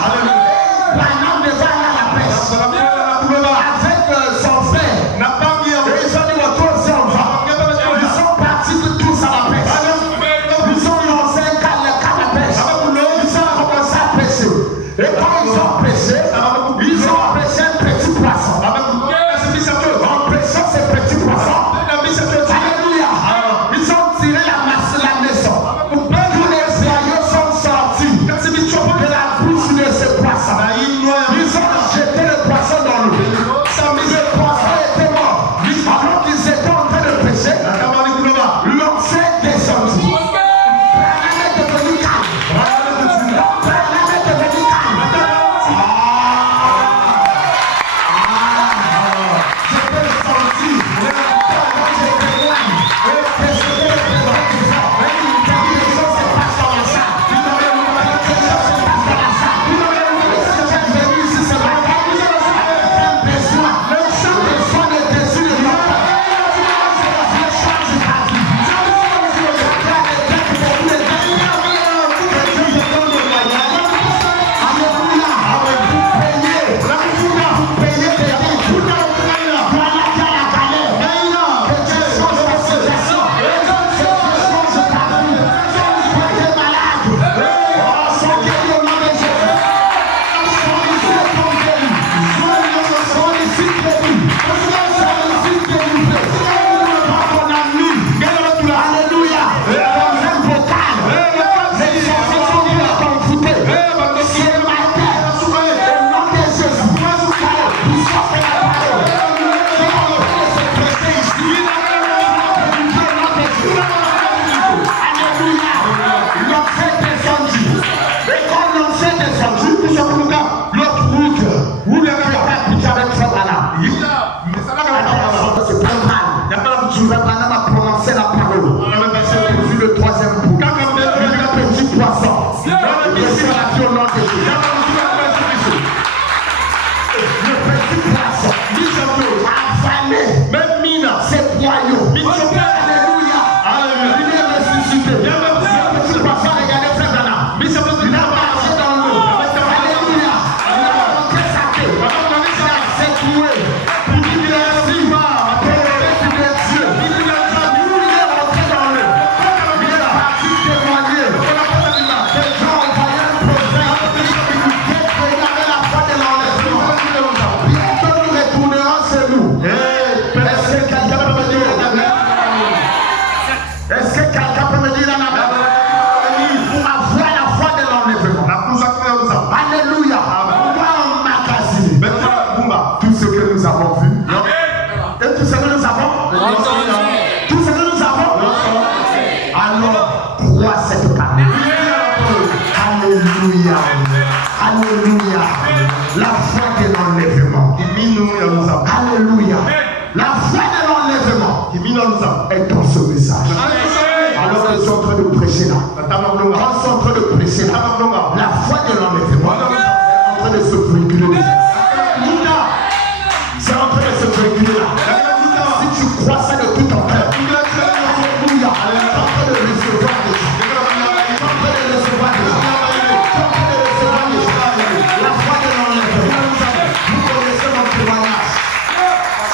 Branham devait aller à la pêche avec son frère. Et ils ont dit, retour aussi on va. Ils sont partis tous à la pêche. Ils ont lancé un canne à pêche. Ils ont commencé à pêcher. Et quand ils ont pêché, ils ont pêché un petit poisson. En pêchant ce petit poisson, alléluia, ils ont tiré la maison. Tous les joyaux sont sortis de la bouche de ce poisson. Ils ont jeté le poisson dans l'eau. Le poisson était mort. Alors qu'ils étaient en train de pêcher, l'onction est descendue. Branham est devenu calme. Branham est devenu calme. Je peux le sentir. Quand j'étais loin, que c'était le présent du fort. Les choses se passent dans la salle. Les choses se passent dans la salle. Si tu es venu ici ce matin, un besoin. Le besoin de Jésus de notre Père. Je change ta vie. Je crée des têtes pour tous les gens. Que Dieu te donne le moyen. Alléluia. Vous payez des dettes. Voilà qui a la galère. Que Dieu change ta situation. Que Dieu change ta vie. Que tu es malade. Sois guéri au nom de Jésus. Sois ici le ton guéri. Sois ici guéri. Sois ici délivré. Par ton ami. Alléluia. Dans un bocal. Les choses sont bien confutées. Ce matin, au nom de Jésus, vous sortez la parole. Qui est en train de se prêter ici. Alléluia. L'onction est descendue. Et quand l'onction est descendue, l'autre route, vous ne pouvez pas appliquer avec ça là. C'est pas mal. Branham a prononcé la parole. C'est vu le troisième bout. Le petit poisson. Je suis la vie au nom de Jésus. Le petit poisson a avalé ses boyaux. Alléluia. Il est ressuscité. Le petit poisson a regardé frère Branham. Il a marché dans l'eau. Alléluia. Il a montré sa queue. Il a secoué. Il dit merci. Pour le peuple de Dieu. Il est rentré dans l'eau. Il est parti témoigner. Les gens ont envoyé un prophète. Il avait la foi de l'enlèvement. Bientôt nous retournerons chez nous. Est-ce que quelqu'un peut me dire amen? Est-ce que quelqu'un peut me dire amen? Pour avoir la foi de l'enlèvement. Alléluia. On va emmagasiner tout ce que nous avons vu. Et tout ce que nous avons. Tout ce que nous avons. Alors, crois cette parole. Alléluia. Alléluia. La foi de l'enlèvement. Alléluia. La foi de l'enlèvement est dans ce message. Alors que je suis en train de prêcher là. Quand je suis en train de prêcher là, la foi de l'enlèvement est en train de se véhiculer. C'est en train de se véhiculer là. Si tu crois ça de tout ton cœur, alléluia, tu es en train de recevoir des choses. Tu es en train de recevoir des choses. La foi de l'enlèvement. Vous connaissez mon témoignage.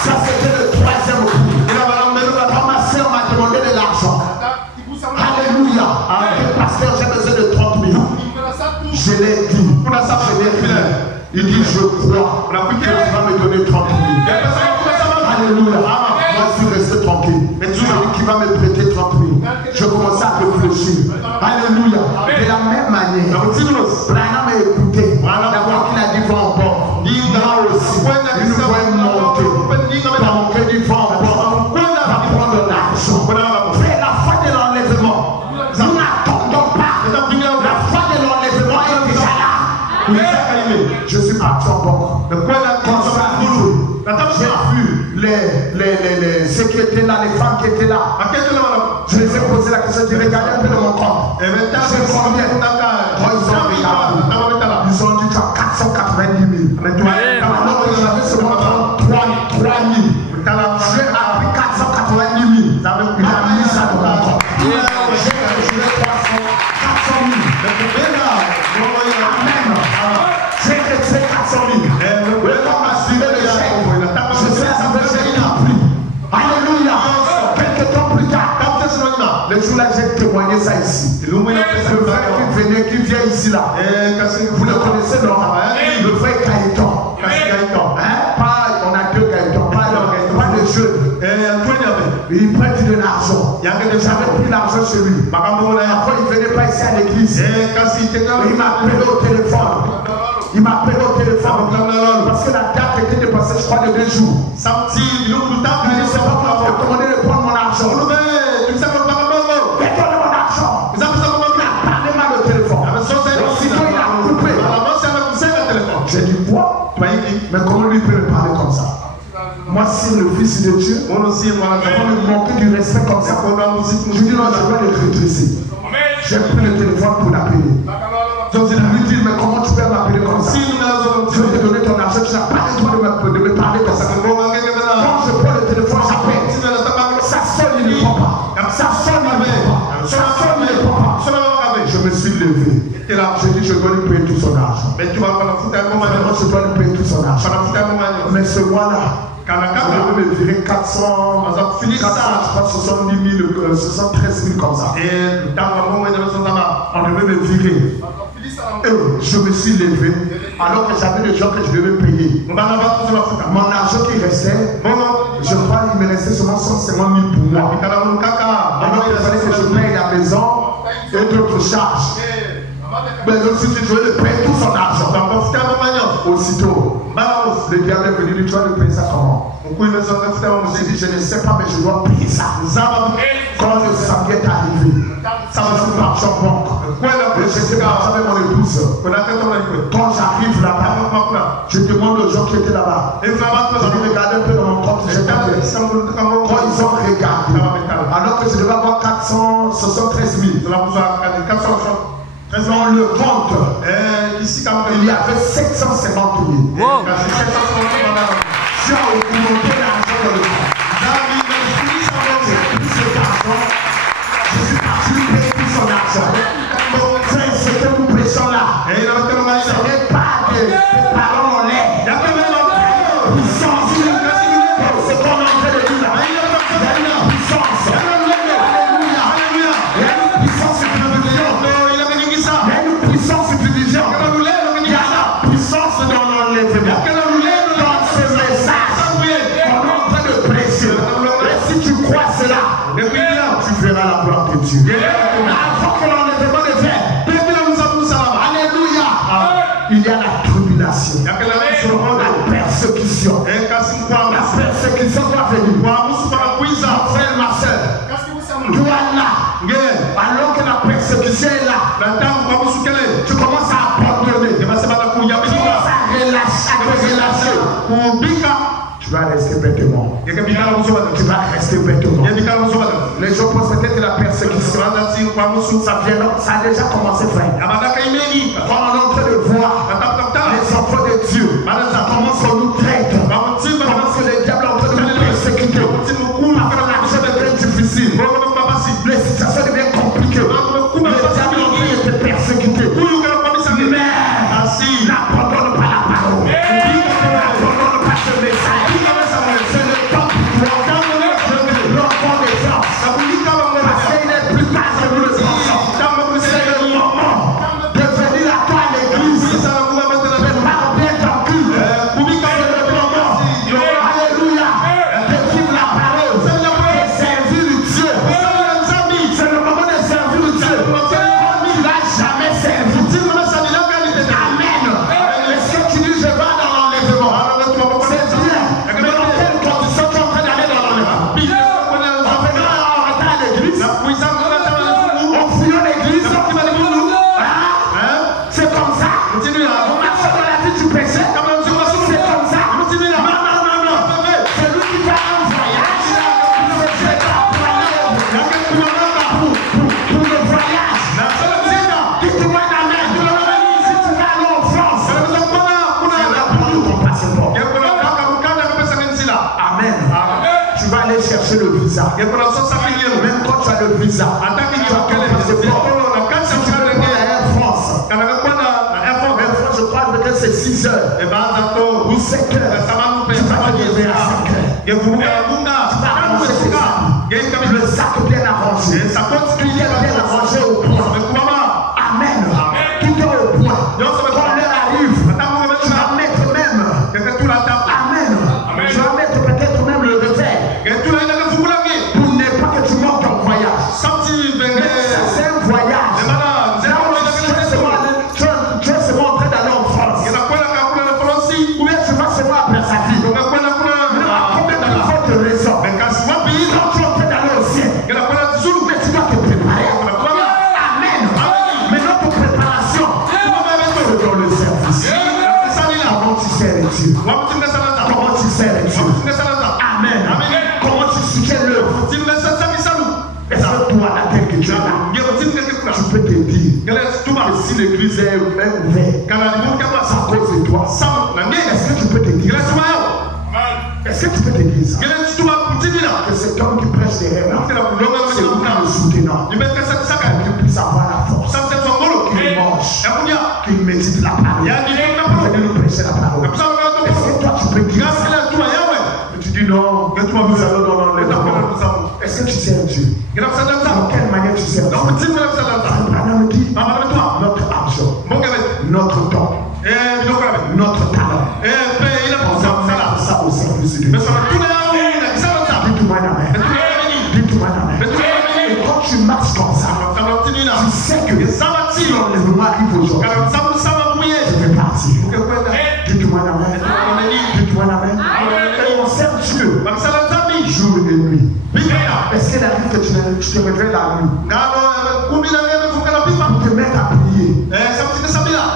Ça c'était le troisième coup. Quand ma soeur m'a demandé de l'argent. Alléluia. Pasteur, j'ai besoin de 30 000. l'ai dit. Il dit, je crois que tu vas me donner 30 000. Alléluia. Moi, je suis resté tranquille. Mais tu dis qu'il va me prêter 30 000. Je commençais à réfléchir. Alléluia. De la même manière, Branham m'a écouté. D'abord qu'il a dit, va en banque. Moi aussi, il nous voit monter. Dans mon crédit, va en banque. Va prendre l'argent. Frère, la foi de l'enlèvement. Nous n'attendons pas. La foi de l'enlèvement est déjà là. Je suis parti en banque. Quand ça arrive, j'ai vu ceux qui étaient là, les femmes qui étaient là. Je les ai posé la question, je dis regardez un peu dans mon compte. J'ai combien? Quand ils ont regardé, ils ont dit tu as 490 000. Alors que j'avais seulement 3 000. J'ai appris 490 000. Il a mis ça dans mon compte. J'ai 400 000. Amen. J'ai retiré 400 000. On m'a suivi le chèque. Je suis arrivé, j'ai appris. Alléluia. Quelques temps plus tard, le jour là, j'ai témoigné ça ici. Le frère qui vient ici là. Vous le connaissez, non? Le frère Gaëtan. On a deux Gaëtans, pas de jeunes. Il prête de l'argent. J'avais pris l'argent chez lui. Après, il ne venait pas ici à l'église. Il m'a appelé au téléphone. Parce que la date était dépassée, je crois, de 2 jours. Il ne sait pas comment faire commander de prendre mon argent. Mais donne mon argent. Il a parlé mal au téléphone. Aussitôt, il a coupé. J'ai dit quoi? Mais comment lui peut me parler comme ça? Moi, si le fils de Dieu, on me manquer du respect comme ça. Je dis non, je vais le redresser. J'ai pris le téléphone pour l'appeler. Donc il lui dit, mais comment tu peux m'appeler comme ça? Je vais te donner ton argent, tu n'as pas le droit de me parler comme ça. Quand je prends le téléphone, j'appelle. Ça sonne, il ne prend pas. Ça sonne, il ne prend pas. Ça sonne, il ne prend pas. Je me suis levé. Je dis, je dois lui payer tout son argent. Mais tu vas pas le foutre à un moment. Je dois lui payer tout son argent. Mais ce mois-là, je vais me virer 400, je crois 70 000, 73 000 comme ça. On devait me virer. Et je me suis levé alors que j'avais des gens que je devais payer. Mon argent qui restait, je crois qu'il me restait seulement 150 000 pour moi. Alors qu'il fallait que je paye la maison et d'autres charges. Mais aussi, je devais le payer tout son argent. Aussitôt, le diable est venu, tu vas le payer ça comment? J'ai dit, je ne sais pas, mais je dois payer ça. Quand le samedi est arrivé, ça me fout parti en banque. J'étais parti avec mon épouse. Quand j'arrive là-bas, je demande aux gens qui étaient là-bas. Je dis, regardez un peu dans mon compte. Quand ils ont regardé, alors que je devais avoir 473 000. Dans le compte, il y avait 750 000. Wow. Tu as augmenté l'argent dans le compte. J'ai pris cet argent, je suis parti payer tout son argent. Ce que nous prêchons là, ce n'est pas des paroles en l'air. Puissance, c'est ce qu'on est en train de dire là. Il y a une puissance. Alléluia. Il y a une puissance sur la vision. Il y a une puissance sur la vision. Il y a la puissance dans l'enlèvement. Dans ce message, on est en train de prêcher. Et si tu crois cela, tu verras la gloire de Dieu. Avant que l'enlèvement ne vienne, alléluia, il y a la tribulation, la persécution. La persécution doit venir. Mon frère, ma soeur, tu es là. Alors que la persécution est là, tu commences à abandonner. Tu commences à relâcher. Tu vas rester bêtement. Tu vas rester bêtement. Les gens pensent peut-être que la persécution, ça a déjà commencé, frère. Quand on est en train de voir les enfants de Dieu, comment on nous traite, comment le diable est en train de nous persécuter. Parfois l'argent devient difficile. Les situations deviennent compliquées. Le diable est en train de te persécuter. Mais n'abandonne pas la parole. N'abandonne pas ce message. C'est le temps pour toi. L'enfant des forces. Parce qu'il est plus tard que nous le pensons. C'est le moment de venir à toi Continue là. On marche dans la vie du péché. Quand même, tu vas C'est comme ça. Continue là. Non. C'est lui qui va en voyage. C'est pas pour le voyage. Dites-moi amen. Si tu vas aller en France, c'est là pour ton passeport. Amen. Tu vas aller chercher le visa. Même quand tu as le visa, tu as ton passeport. Si tu veux aller à Air France, je crois que c'est 6 heures ou 7 heures. Tu vas te lever à 5 heures. Tu vas ranger tes sacs. Le sac bien arrangé. Il est bien arrangé au point. Amen. Tout est au point. Quand l'heure arrive, tu vas mettre même. Amen. Tu vas mettre peut-être même le réveil. Pour ne pas que tu manques ton voyage. Mais ça, c'est un voyage. Tu es seulement en train d'aller en France. Ou bien tu vas seulement après sa vie. Combien de fois de raison? Quand tu es en train d'aller au ciel, mais tu dois te préparer. Amen. Mais notre préparation, c'est dans le service. Comment tu sers Dieu? Comment tu sers Dieu? Amen. Comment tu soutiens l'œuvre? Est-ce que toi, la terre que tu as là, tu peux te dire que si l'église est ouverte, c'est à cause de toi. Est-ce que tu peux te dire Est-ce que tu peux te dire ça? Que cet homme qui prêche des rêves, c'est vous qui le soutenant. Qu'il puisse avoir la force. Qu'il mange. Qu'il médite la parole. Il venir nous prêcher la parole. Est-ce que toi tu peux dire ça? Et tu dis non, nous allons dans les moments. Est-ce que tu sers Dieu? De quelle manière tu sers Dieu? Abraham dit notre argent, notre temps, notre talent. On va mettre ça au service de Dieu. Dites-moi amen. Dites-moi amen. Et quand tu marches comme ça, tu sais que si l'enlèvement arrive aujourd'hui, je vais partir. Dites-moi amen. Dites-moi amen. Et on sert Dieu jour et nuit. Est-ce qu'il arrive que tu te réveilles la nuit pour te mettre à prier?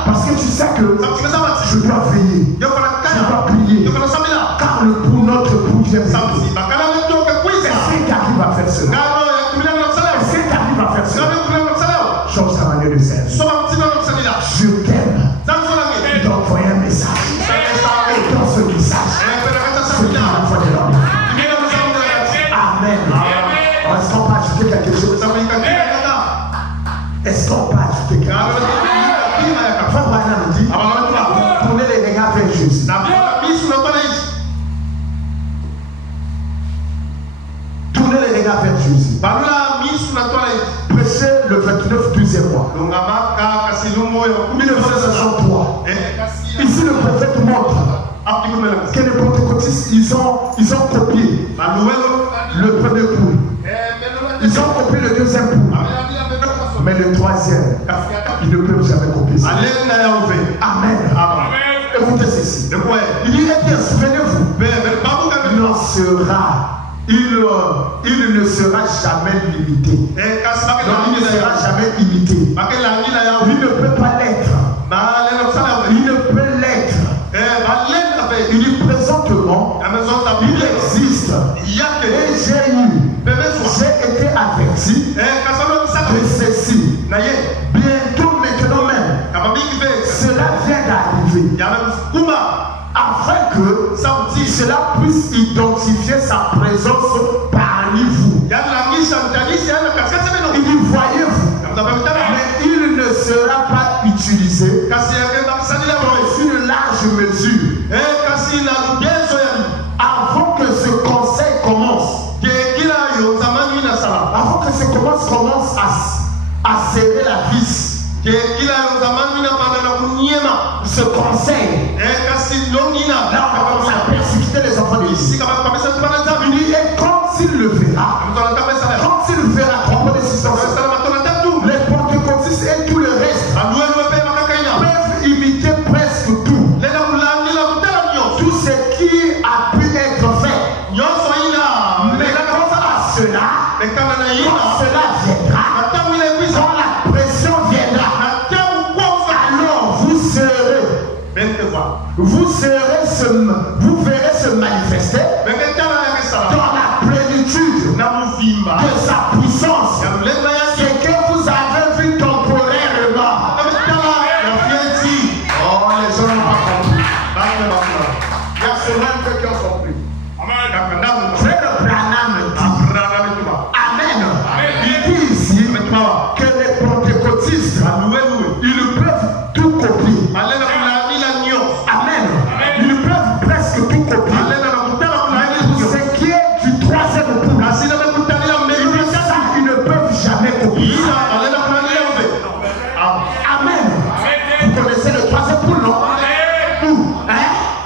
Parce que tu sais que je dois veiller, je dois prier, car le pour notre époux vient. Est-ce qu'il arrive à faire cela? Est-ce qu'il arrive à faire cela? Change ta manière de servir. Je t'aime. Il t'a envoyé un message. Et dans ce message, c'est qu'il a envoyé l'homme. Amen. Est-ce qu'on peut ajouter quelque chose? Est-ce qu'on peut ajouter quelque chose? Frère Branham me dit, tournez les regards vers Jésus. Tournez les regards vers Jésus. Prêchez le 29 12e mois. 1963. Ici le prophète montre que les pentecôtistes, ils ont copié le premier coup. Ils ont copié le deuxième coup. Mais le troisième, ils ne peuvent jamais copier ça. Amen. Écoutez ceci. Il dit, eh bien, souvenez-vous, il ne sera jamais limité. Donc, il ne sera jamais imité. Il ne peut pas l'être. Il ne peut l'être. Il dit présentement, il existe. Et j'ai été averti de ceci. Bientôt, maintenant même, cela vient d'arriver. Afin que cela puisse identifier sa présence parmi vous. Il dit, voyez-vous, mais il ne sera pas utilisé dans une large mesure. Avant que ce conseil commence, avant que ce commence à serrer la vis, ce conseil, là on commence à persécuter les enfants de Dieu. Il dit, et quand il le verra, les pentecôtistes et tout le reste peuvent imiter presque tout. Tout ce qui a pu être fait. Mais quand cela viendra, quand la pression viendra, alors vous serez vous verrez se manifester dans la plénitude de sa puissance. Ce que vous avez vu temporairement. Oh, les gens n'ont pas compris. Il y a seulement ceux qui ont compris. Frère Branham dit, Amen. Il dit ici que les pentecôtistes, ils peuvent tout copier. Amen. Ils peuvent presque tout copier. Pour ce qui est du troisième pouls, ils ne peuvent jamais copier. Amen. Vous connaissez le troisième pouls, non?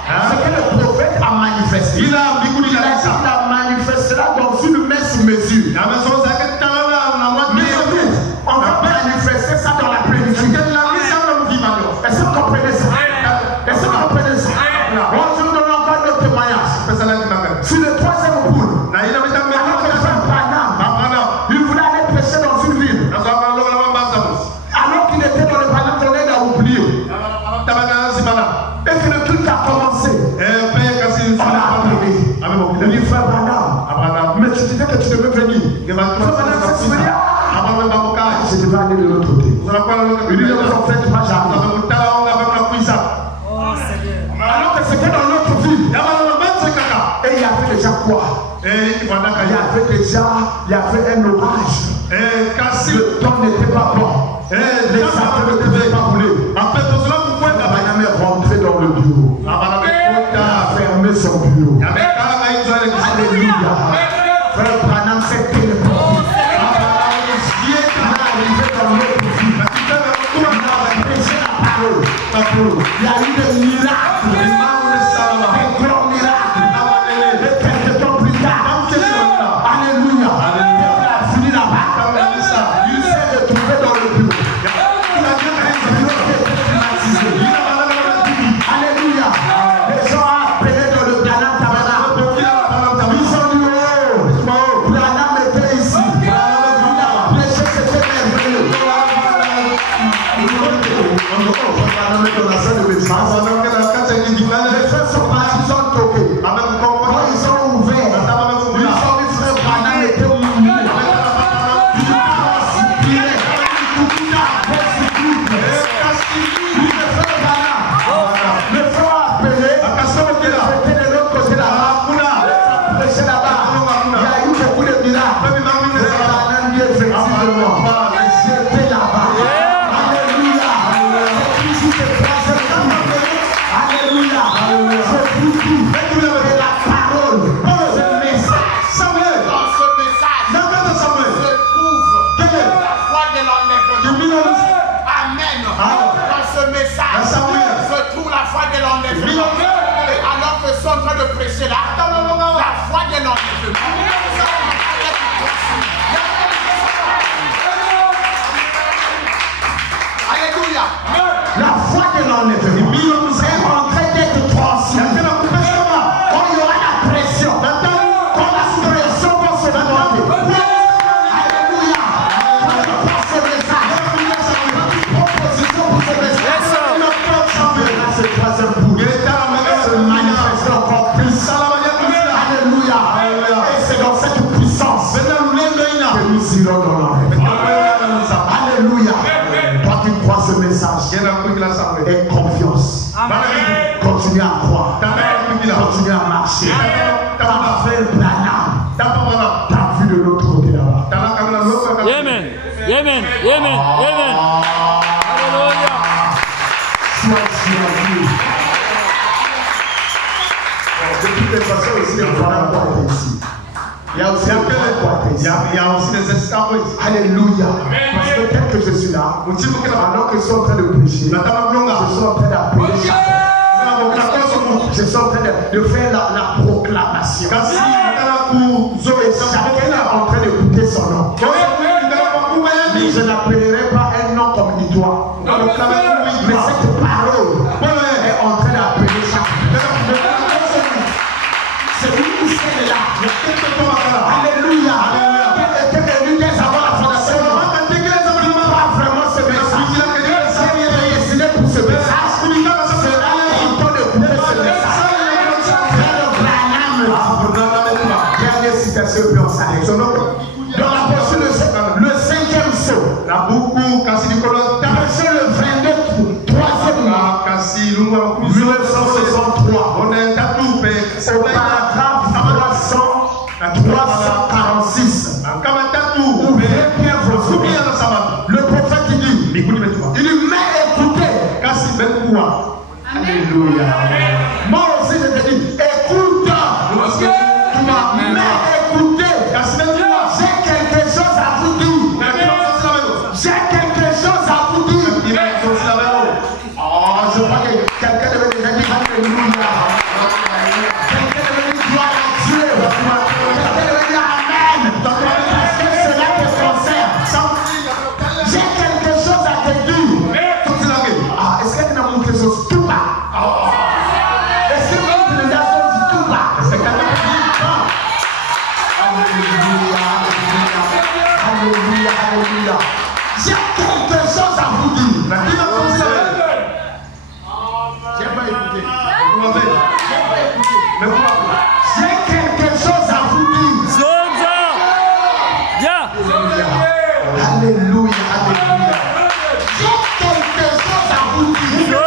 Ce que le prophète a manifesté. Il a manifesté là dans une mince mesure. Mais on va manifester ça dans la plénitude. Est-ce que vous comprenez ça? Est-ce que vous comprenez ça? Je vous donne encore notre témoignage. Sur le troisième poule, alors que frère Branham, il voulait aller prêcher dans une ville. Alors qu'il était dans le Branham, on a oublié. Et que le truc a commencé. On a appelé. Il dit, frère Branham, mais tu disais que tu devais venir. Frère Branham, c'est ce je devais aller de l'autre côté. Il dit, en fait, moi j'arrive. Alors que c'était dans notre ville. Et il y avait déjà quoi? Il y avait un orage. Le temps n'était pas bon. Les affaires ne pouvaient pas rouler. Branham est rentré dans le bureau. Il a fermé son bureau. Alléluia. Frère Branham s'est téléporté. Il est arrivé dans notre vie. Il a prêché la parole. Il y a eu des miracles. Des grands miracles. Et quelques temps plus tard. Alléluia. Il a fini là-bas. Il s'est retrouvé dans le bureau. Alléluia. Les gens ont appelé dans le Branham tabernacle. Ils ont dit, oh, Branham était ici. Prêcher, c'était merveilleux. Branham est dans la salle de médecin. Les frères sont partis, ils ont toqué. Quand ils ont ouvert, ils ont vu frère Branham était au milieu. Il transpirait. Le frère a appelé. C'était de l'autre côté là-bas. Prêcher là-bas. Il y a eu beaucoup de miracles. Frère Branham dit effectivement. J'étais là-bas. Alléluia. Alléluia. C'est tout. Et la parole, ce message. Dans ce message se trouve la foi de l'enlèvement. Amen. Dans ce message se trouve la foi de l'enlèvement. Et alors que sont en train de prêcher là, la foi de l'enlèvement. Alléluia. La foi de l'enlèvement est en train d'être transmise. Quand il y aura la pression, quand la pression va se remonter. Alléluia. Quand tu prends ce message, proposition pour ce message. Ce troisième pouls se manifeste encore plus. Alléluia. Et c'est dans cette puissance que nous irons dans l'enlèvement. Alléluia. Toi qui crois ce message, aie confiance. Continue à croire. Continue à marcher. Frère Branham, t'as vu de l'autre côté là-bas. Amen. Amen. Amen. Amen. Alléluia. Sois choisi. De toutes les façons aussi, il y a ici. Il y a aussi des esclaves. Alléluia. Parce que tel que je suis là, alors que je suis en train de prêcher, je suis en train d'appeler chacun. Je suis en train de faire la proclamation. Et chacun est en train d'écouter son nom. Mais je n'appellerai pas un nom comme Nidois. Mais cette parole est en train d'appeler chacun. C'est lui qui est là. Alléluia. Qui était venu dès avant la fondation. Il pas vraiment ce message. J'ai décidé pour ce message. C'est là qu'on donne 1963. On est à tout, au paragraphe 346. Le prophète dit, il dit, mais écoutez. Alléluia. Moi aussi je te dis, écoute. Mais écoutez. J'ai quelque chose à vous dire. J'ai quelque chose à vous dire. Oh, je crois que quelqu'un devait déjà dire Alléluia. Quelqu'un devait dire gloire à Dieu. Quelqu'un devait dire Amen. Parce que cela te concerne. J'ai quelque chose à te dire. Ah, est-ce qu'il y a quelque chose tout bas? Est-ce que vous avez déjà dit tout bas? Est-ce que quelqu'un peut dire non? Alléluia, alléluia. J'ai quelque chose à vous dire. J'ai pas écouté. J'ai quelque chose à vous dire. Alléluia, alléluia. J'ai quelque chose à vous dire.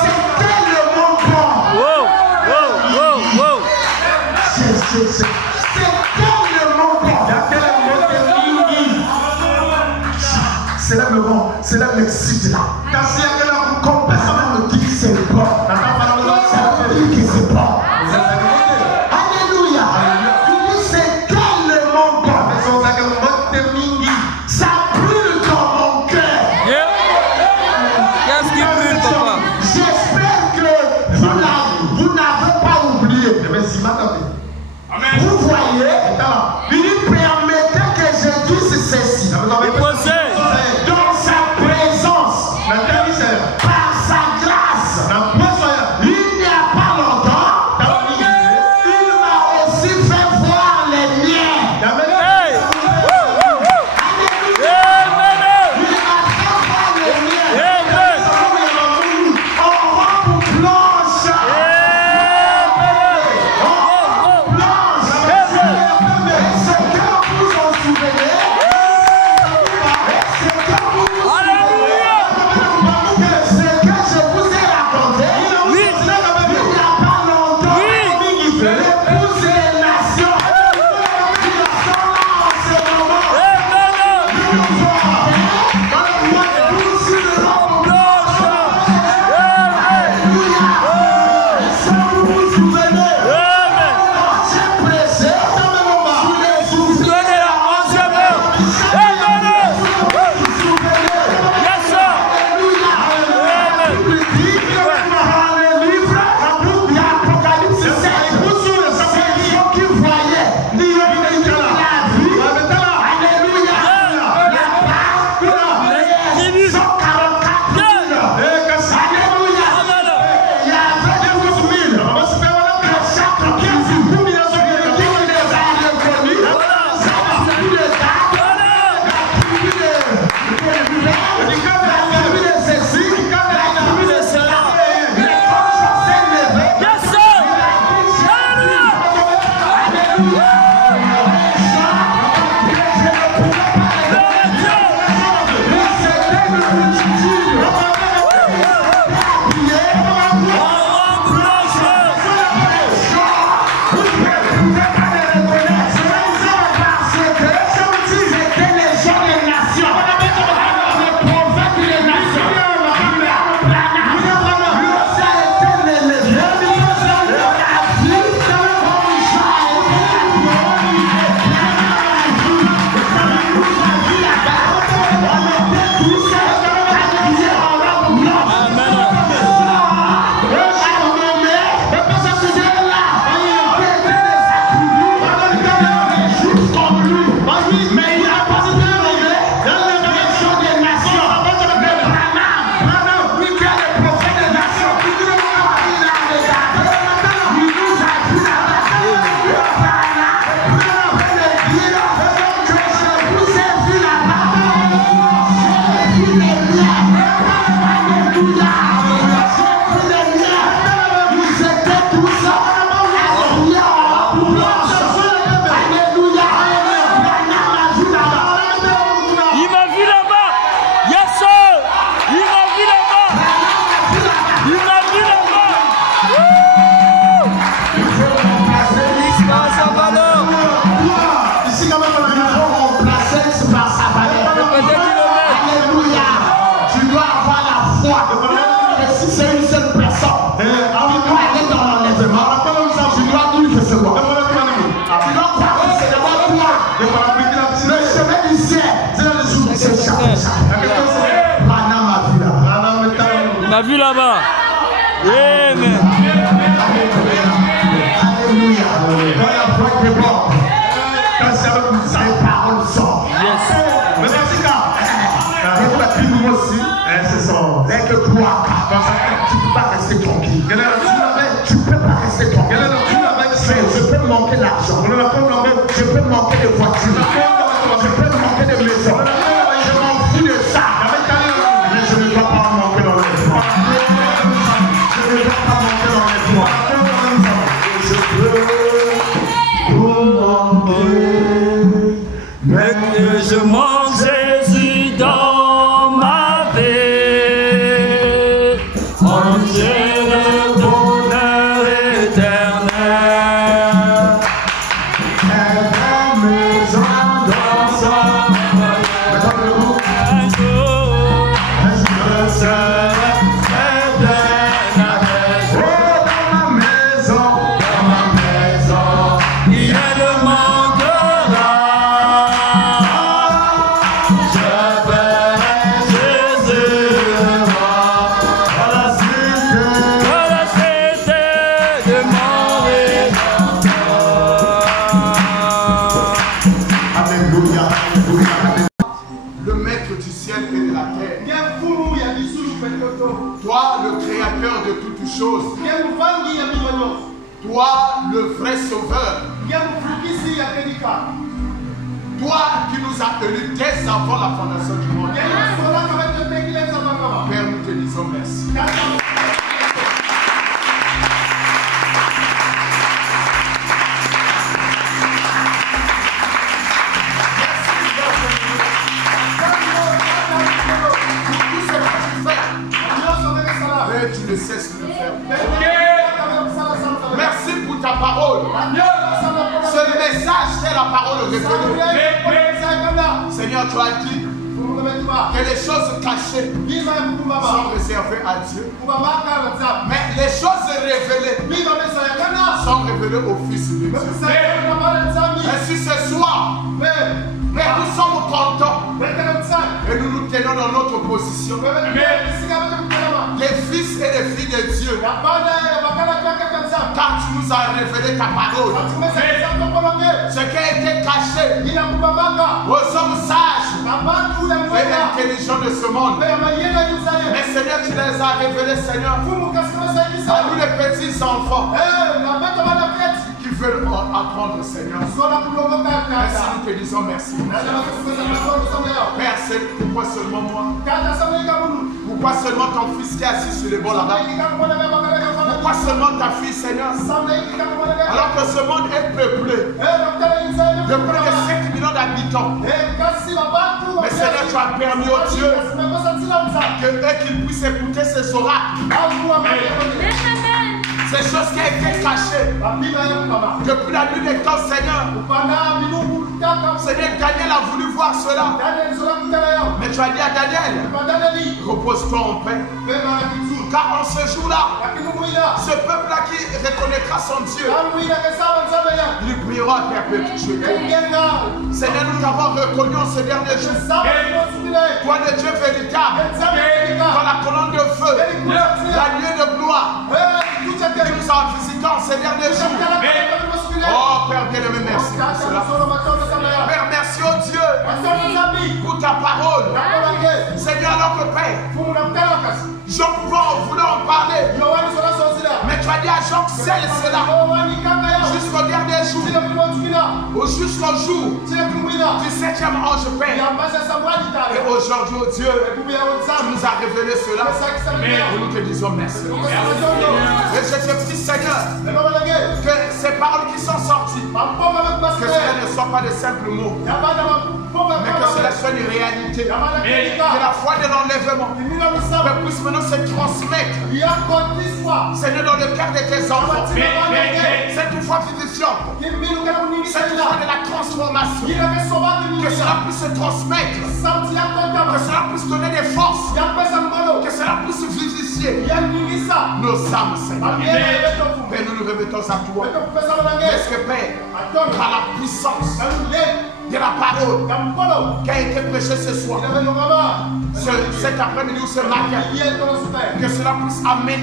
C'était le mot bon. C'était le mot bon. C'est là le bon. C'est là l'excite là. Quand personne me dit que c'est bon, ça veut dire que c'est bon. Alléluia. Il dit c'est tellement bon. Ça brûle dans mon cœur. Qu'est-ce qui brûle, papa? J'espère que vous n'avez pas oublié. Vous voyez, il dit permettez que je dise ceci. Dans sa présence, par sa grâce, il n'y a pas longtemps, il m'a aussi fait voir les miens. Alléluia. Il m'a fait voir les miens. En robe blanche. Est-ce que vous en souvenez? Ce que je vous ai raconté, il n'y a pas longtemps, l'épouse des nations, ils sont là en ce moment. Ils nous ont appelés sur le robe blanche. Alléluia. Est-ce que vous vous souvenez? Quand j'ai prêché sur les souffles, foi. Et si c'est une seule personne qui doit aller dans l'enlèvement, tu dois nous recevoir. Tu dois croire que c'est d'abord toi. Le chemin du ciel, c'est chaque. Ma vue là-bas. Amen. Alléluia. Quand la foi déborde, quand c'est avec nous, les paroles sortent. Yes. Mais merci car. Et la Bible aussi, c'est ça. Dès que toi, tu ne peux pas rester tranquille. Tu ne peux pas rester tranquille. Je peux manquer l'argent. Je peux manquer de voitures. Je peux manquer de maison. Je m'en fous de ça. Mais je ne dois pas manquer dans les toits. Je ne dois pas manquer dans les toits. Je peux manquer. Mais que je manque Jésus dans ma vie. En Dieu le bonheur éternel. Un jour, je serai dans ma maison. Il y a le manquera. Je verrai Jésus dans la cité de mon Rédempteur. Alléluia. Le maître du ciel et de la terre. Toi, le créateur de toutes choses. Toi, le vrai sauveur. Toi qui nous as élus dès avant la fondation du monde. Père, nous te disons merci. Mais tu ne cesses de le faire. Merci pour ta parole. Ce message, c'est la parole révélée. Seigneur, tu as dit que les choses cachées sont réservées à Dieu. Mais les choses révélées sont révélées au Fils de Dieu. Ainsi ce soir, mais nous sommes contents et nous nous tenons dans notre position. Les fils et les filles de Dieu, car tu nous as révélé ta parole. Ce qui a été caché aux hommes sages et intelligents de ce monde. Mais Seigneur, tu les as révélés, Seigneur, à nous les petits enfants qui veulent apprendre, Seigneur. Merci, nous te disons merci. Père, c'est pourquoi seulement moi? Pourquoi seulement ton fils qui est assis sur les bancs là-bas? Pourquoi seulement ta fille, Seigneur? Alors que ce monde est peuplé de près de 5 millions d'habitants. Mais Seigneur, tu as permis aux dieux qu'ils puissent écouter ces oracles. Ces choses qui ont été cachées depuis la nuit des temps, Seigneur. Seigneur, Daniel a voulu voir cela. Mais tu as dit à Daniel, repose-toi en paix. Car en ce jour-là, ce peuple-là qui reconnaîtra son Dieu, il priera à perpétuité. Seigneur, nous t'avons reconnu en ce dernier jour. Toi, le Dieu véritable, dans la colonne de feu, la nuée de gloire, qui nous a visités en ces derniers jours. Oh Père bien-aimé, merci pour cela. Père, merci au Dieu pour ta parole. Seigneur, notre Père, Jean voulait en parler, mais tu as dit à Jean que c'est cela jusqu'au dernier jour, ou jusqu'au jour du 7e ange, Père. Et aujourd'hui, oh Dieu, tu nous as révélé cela. Et nous te disons merci. Et je te prie, Seigneur, que ces paroles qui sont sorties, que cela ne soit pas de simples mots, mais que cela soit une réalité. Que la foi de l'enlèvement puisse maintenant se transmettre, Seigneur, dans le cœur de tes enfants. Cette foi vivifiante, cette foi de la transformation, que cela puisse se transmettre, que cela puisse donner des forces, que cela puisse vivifier nos âmes, Seigneur. Père, nous nous remettons à toi. Est-ce que, Père, par la puissance de la parole qui a été prêchée ce soir, cet après-midi ou ce matin, que cela puisse amener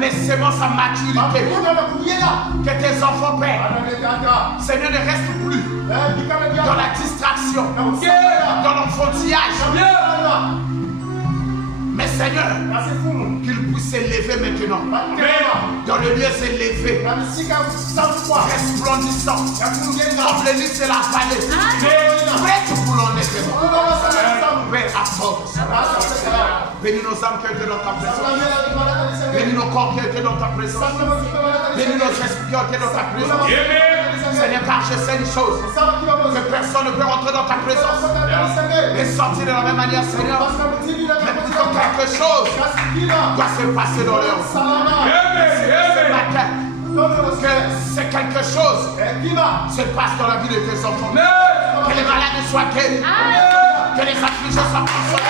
les semences à maturité, que tes enfants, Père, Seigneur, ne restent plus dans la distraction, dans l'enfantillage, mais Seigneur, qu'il puisse s'élever maintenant, dans le lieu s'élever, resplendissant, comme le lit de la vallée, prêt pour l'enlèvement. Père, apporte. Bénis nos âmes qui étaient dans ta présence. Bénis nos corps qui étaient dans ta présence. Bénis nos esprits qui étaient dans ta présence. Seigneur, car je sais une chose, que personne ne peut rentrer dans ta présence et sortir de la même manière, Seigneur. Mais plutôt quelque chose doit se passer dans leur vie. Ce matin, que c'est quelque chose se passe dans la vie de tes enfants. Que les malades soient guéris, que les affligés soient consolés.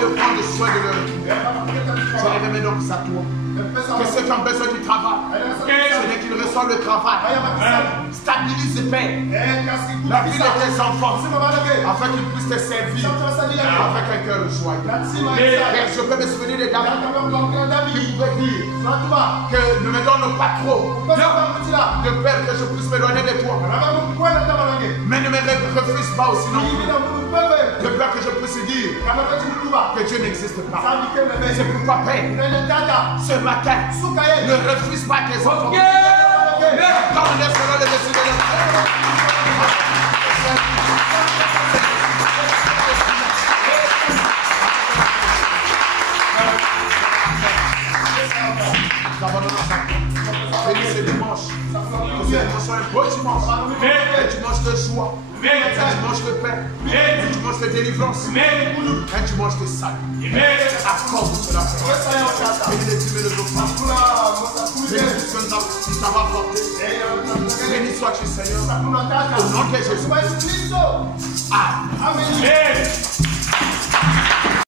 De prendre soin de leur vie. Je les remets donc à toi. Que ceux qui ont besoin du travail, c'est qu'ils reçoivent le travail. Stabilise, Père, la vie de tes enfants, afin qu'ils puissent te servir avec un cœur joyeux. Père, je peux me souvenir de David qui pouvait dire que ne me donne pas trop de peur que je puisse m'éloigner de toi, mais ne me refuse pas aussi non plus, de peur que je puisse dire que Dieu n'existe pas. C'est pourquoi, Père, ce matin, ne refuse pas tes enfants. Quand on est selon le dessus de bénis ce dimanche. Que ce dimanche soit un beau dimanche. Un dimanche de joie. Un dimanche de paix. Un dimanche de délivrance. Un dimanche de salut. Accorde cela. Bénis les fumées de nos frères. Bénis ce que nous avons apporté. Bénis sois-tu, Seigneur. Au nom de Jésus. Amen.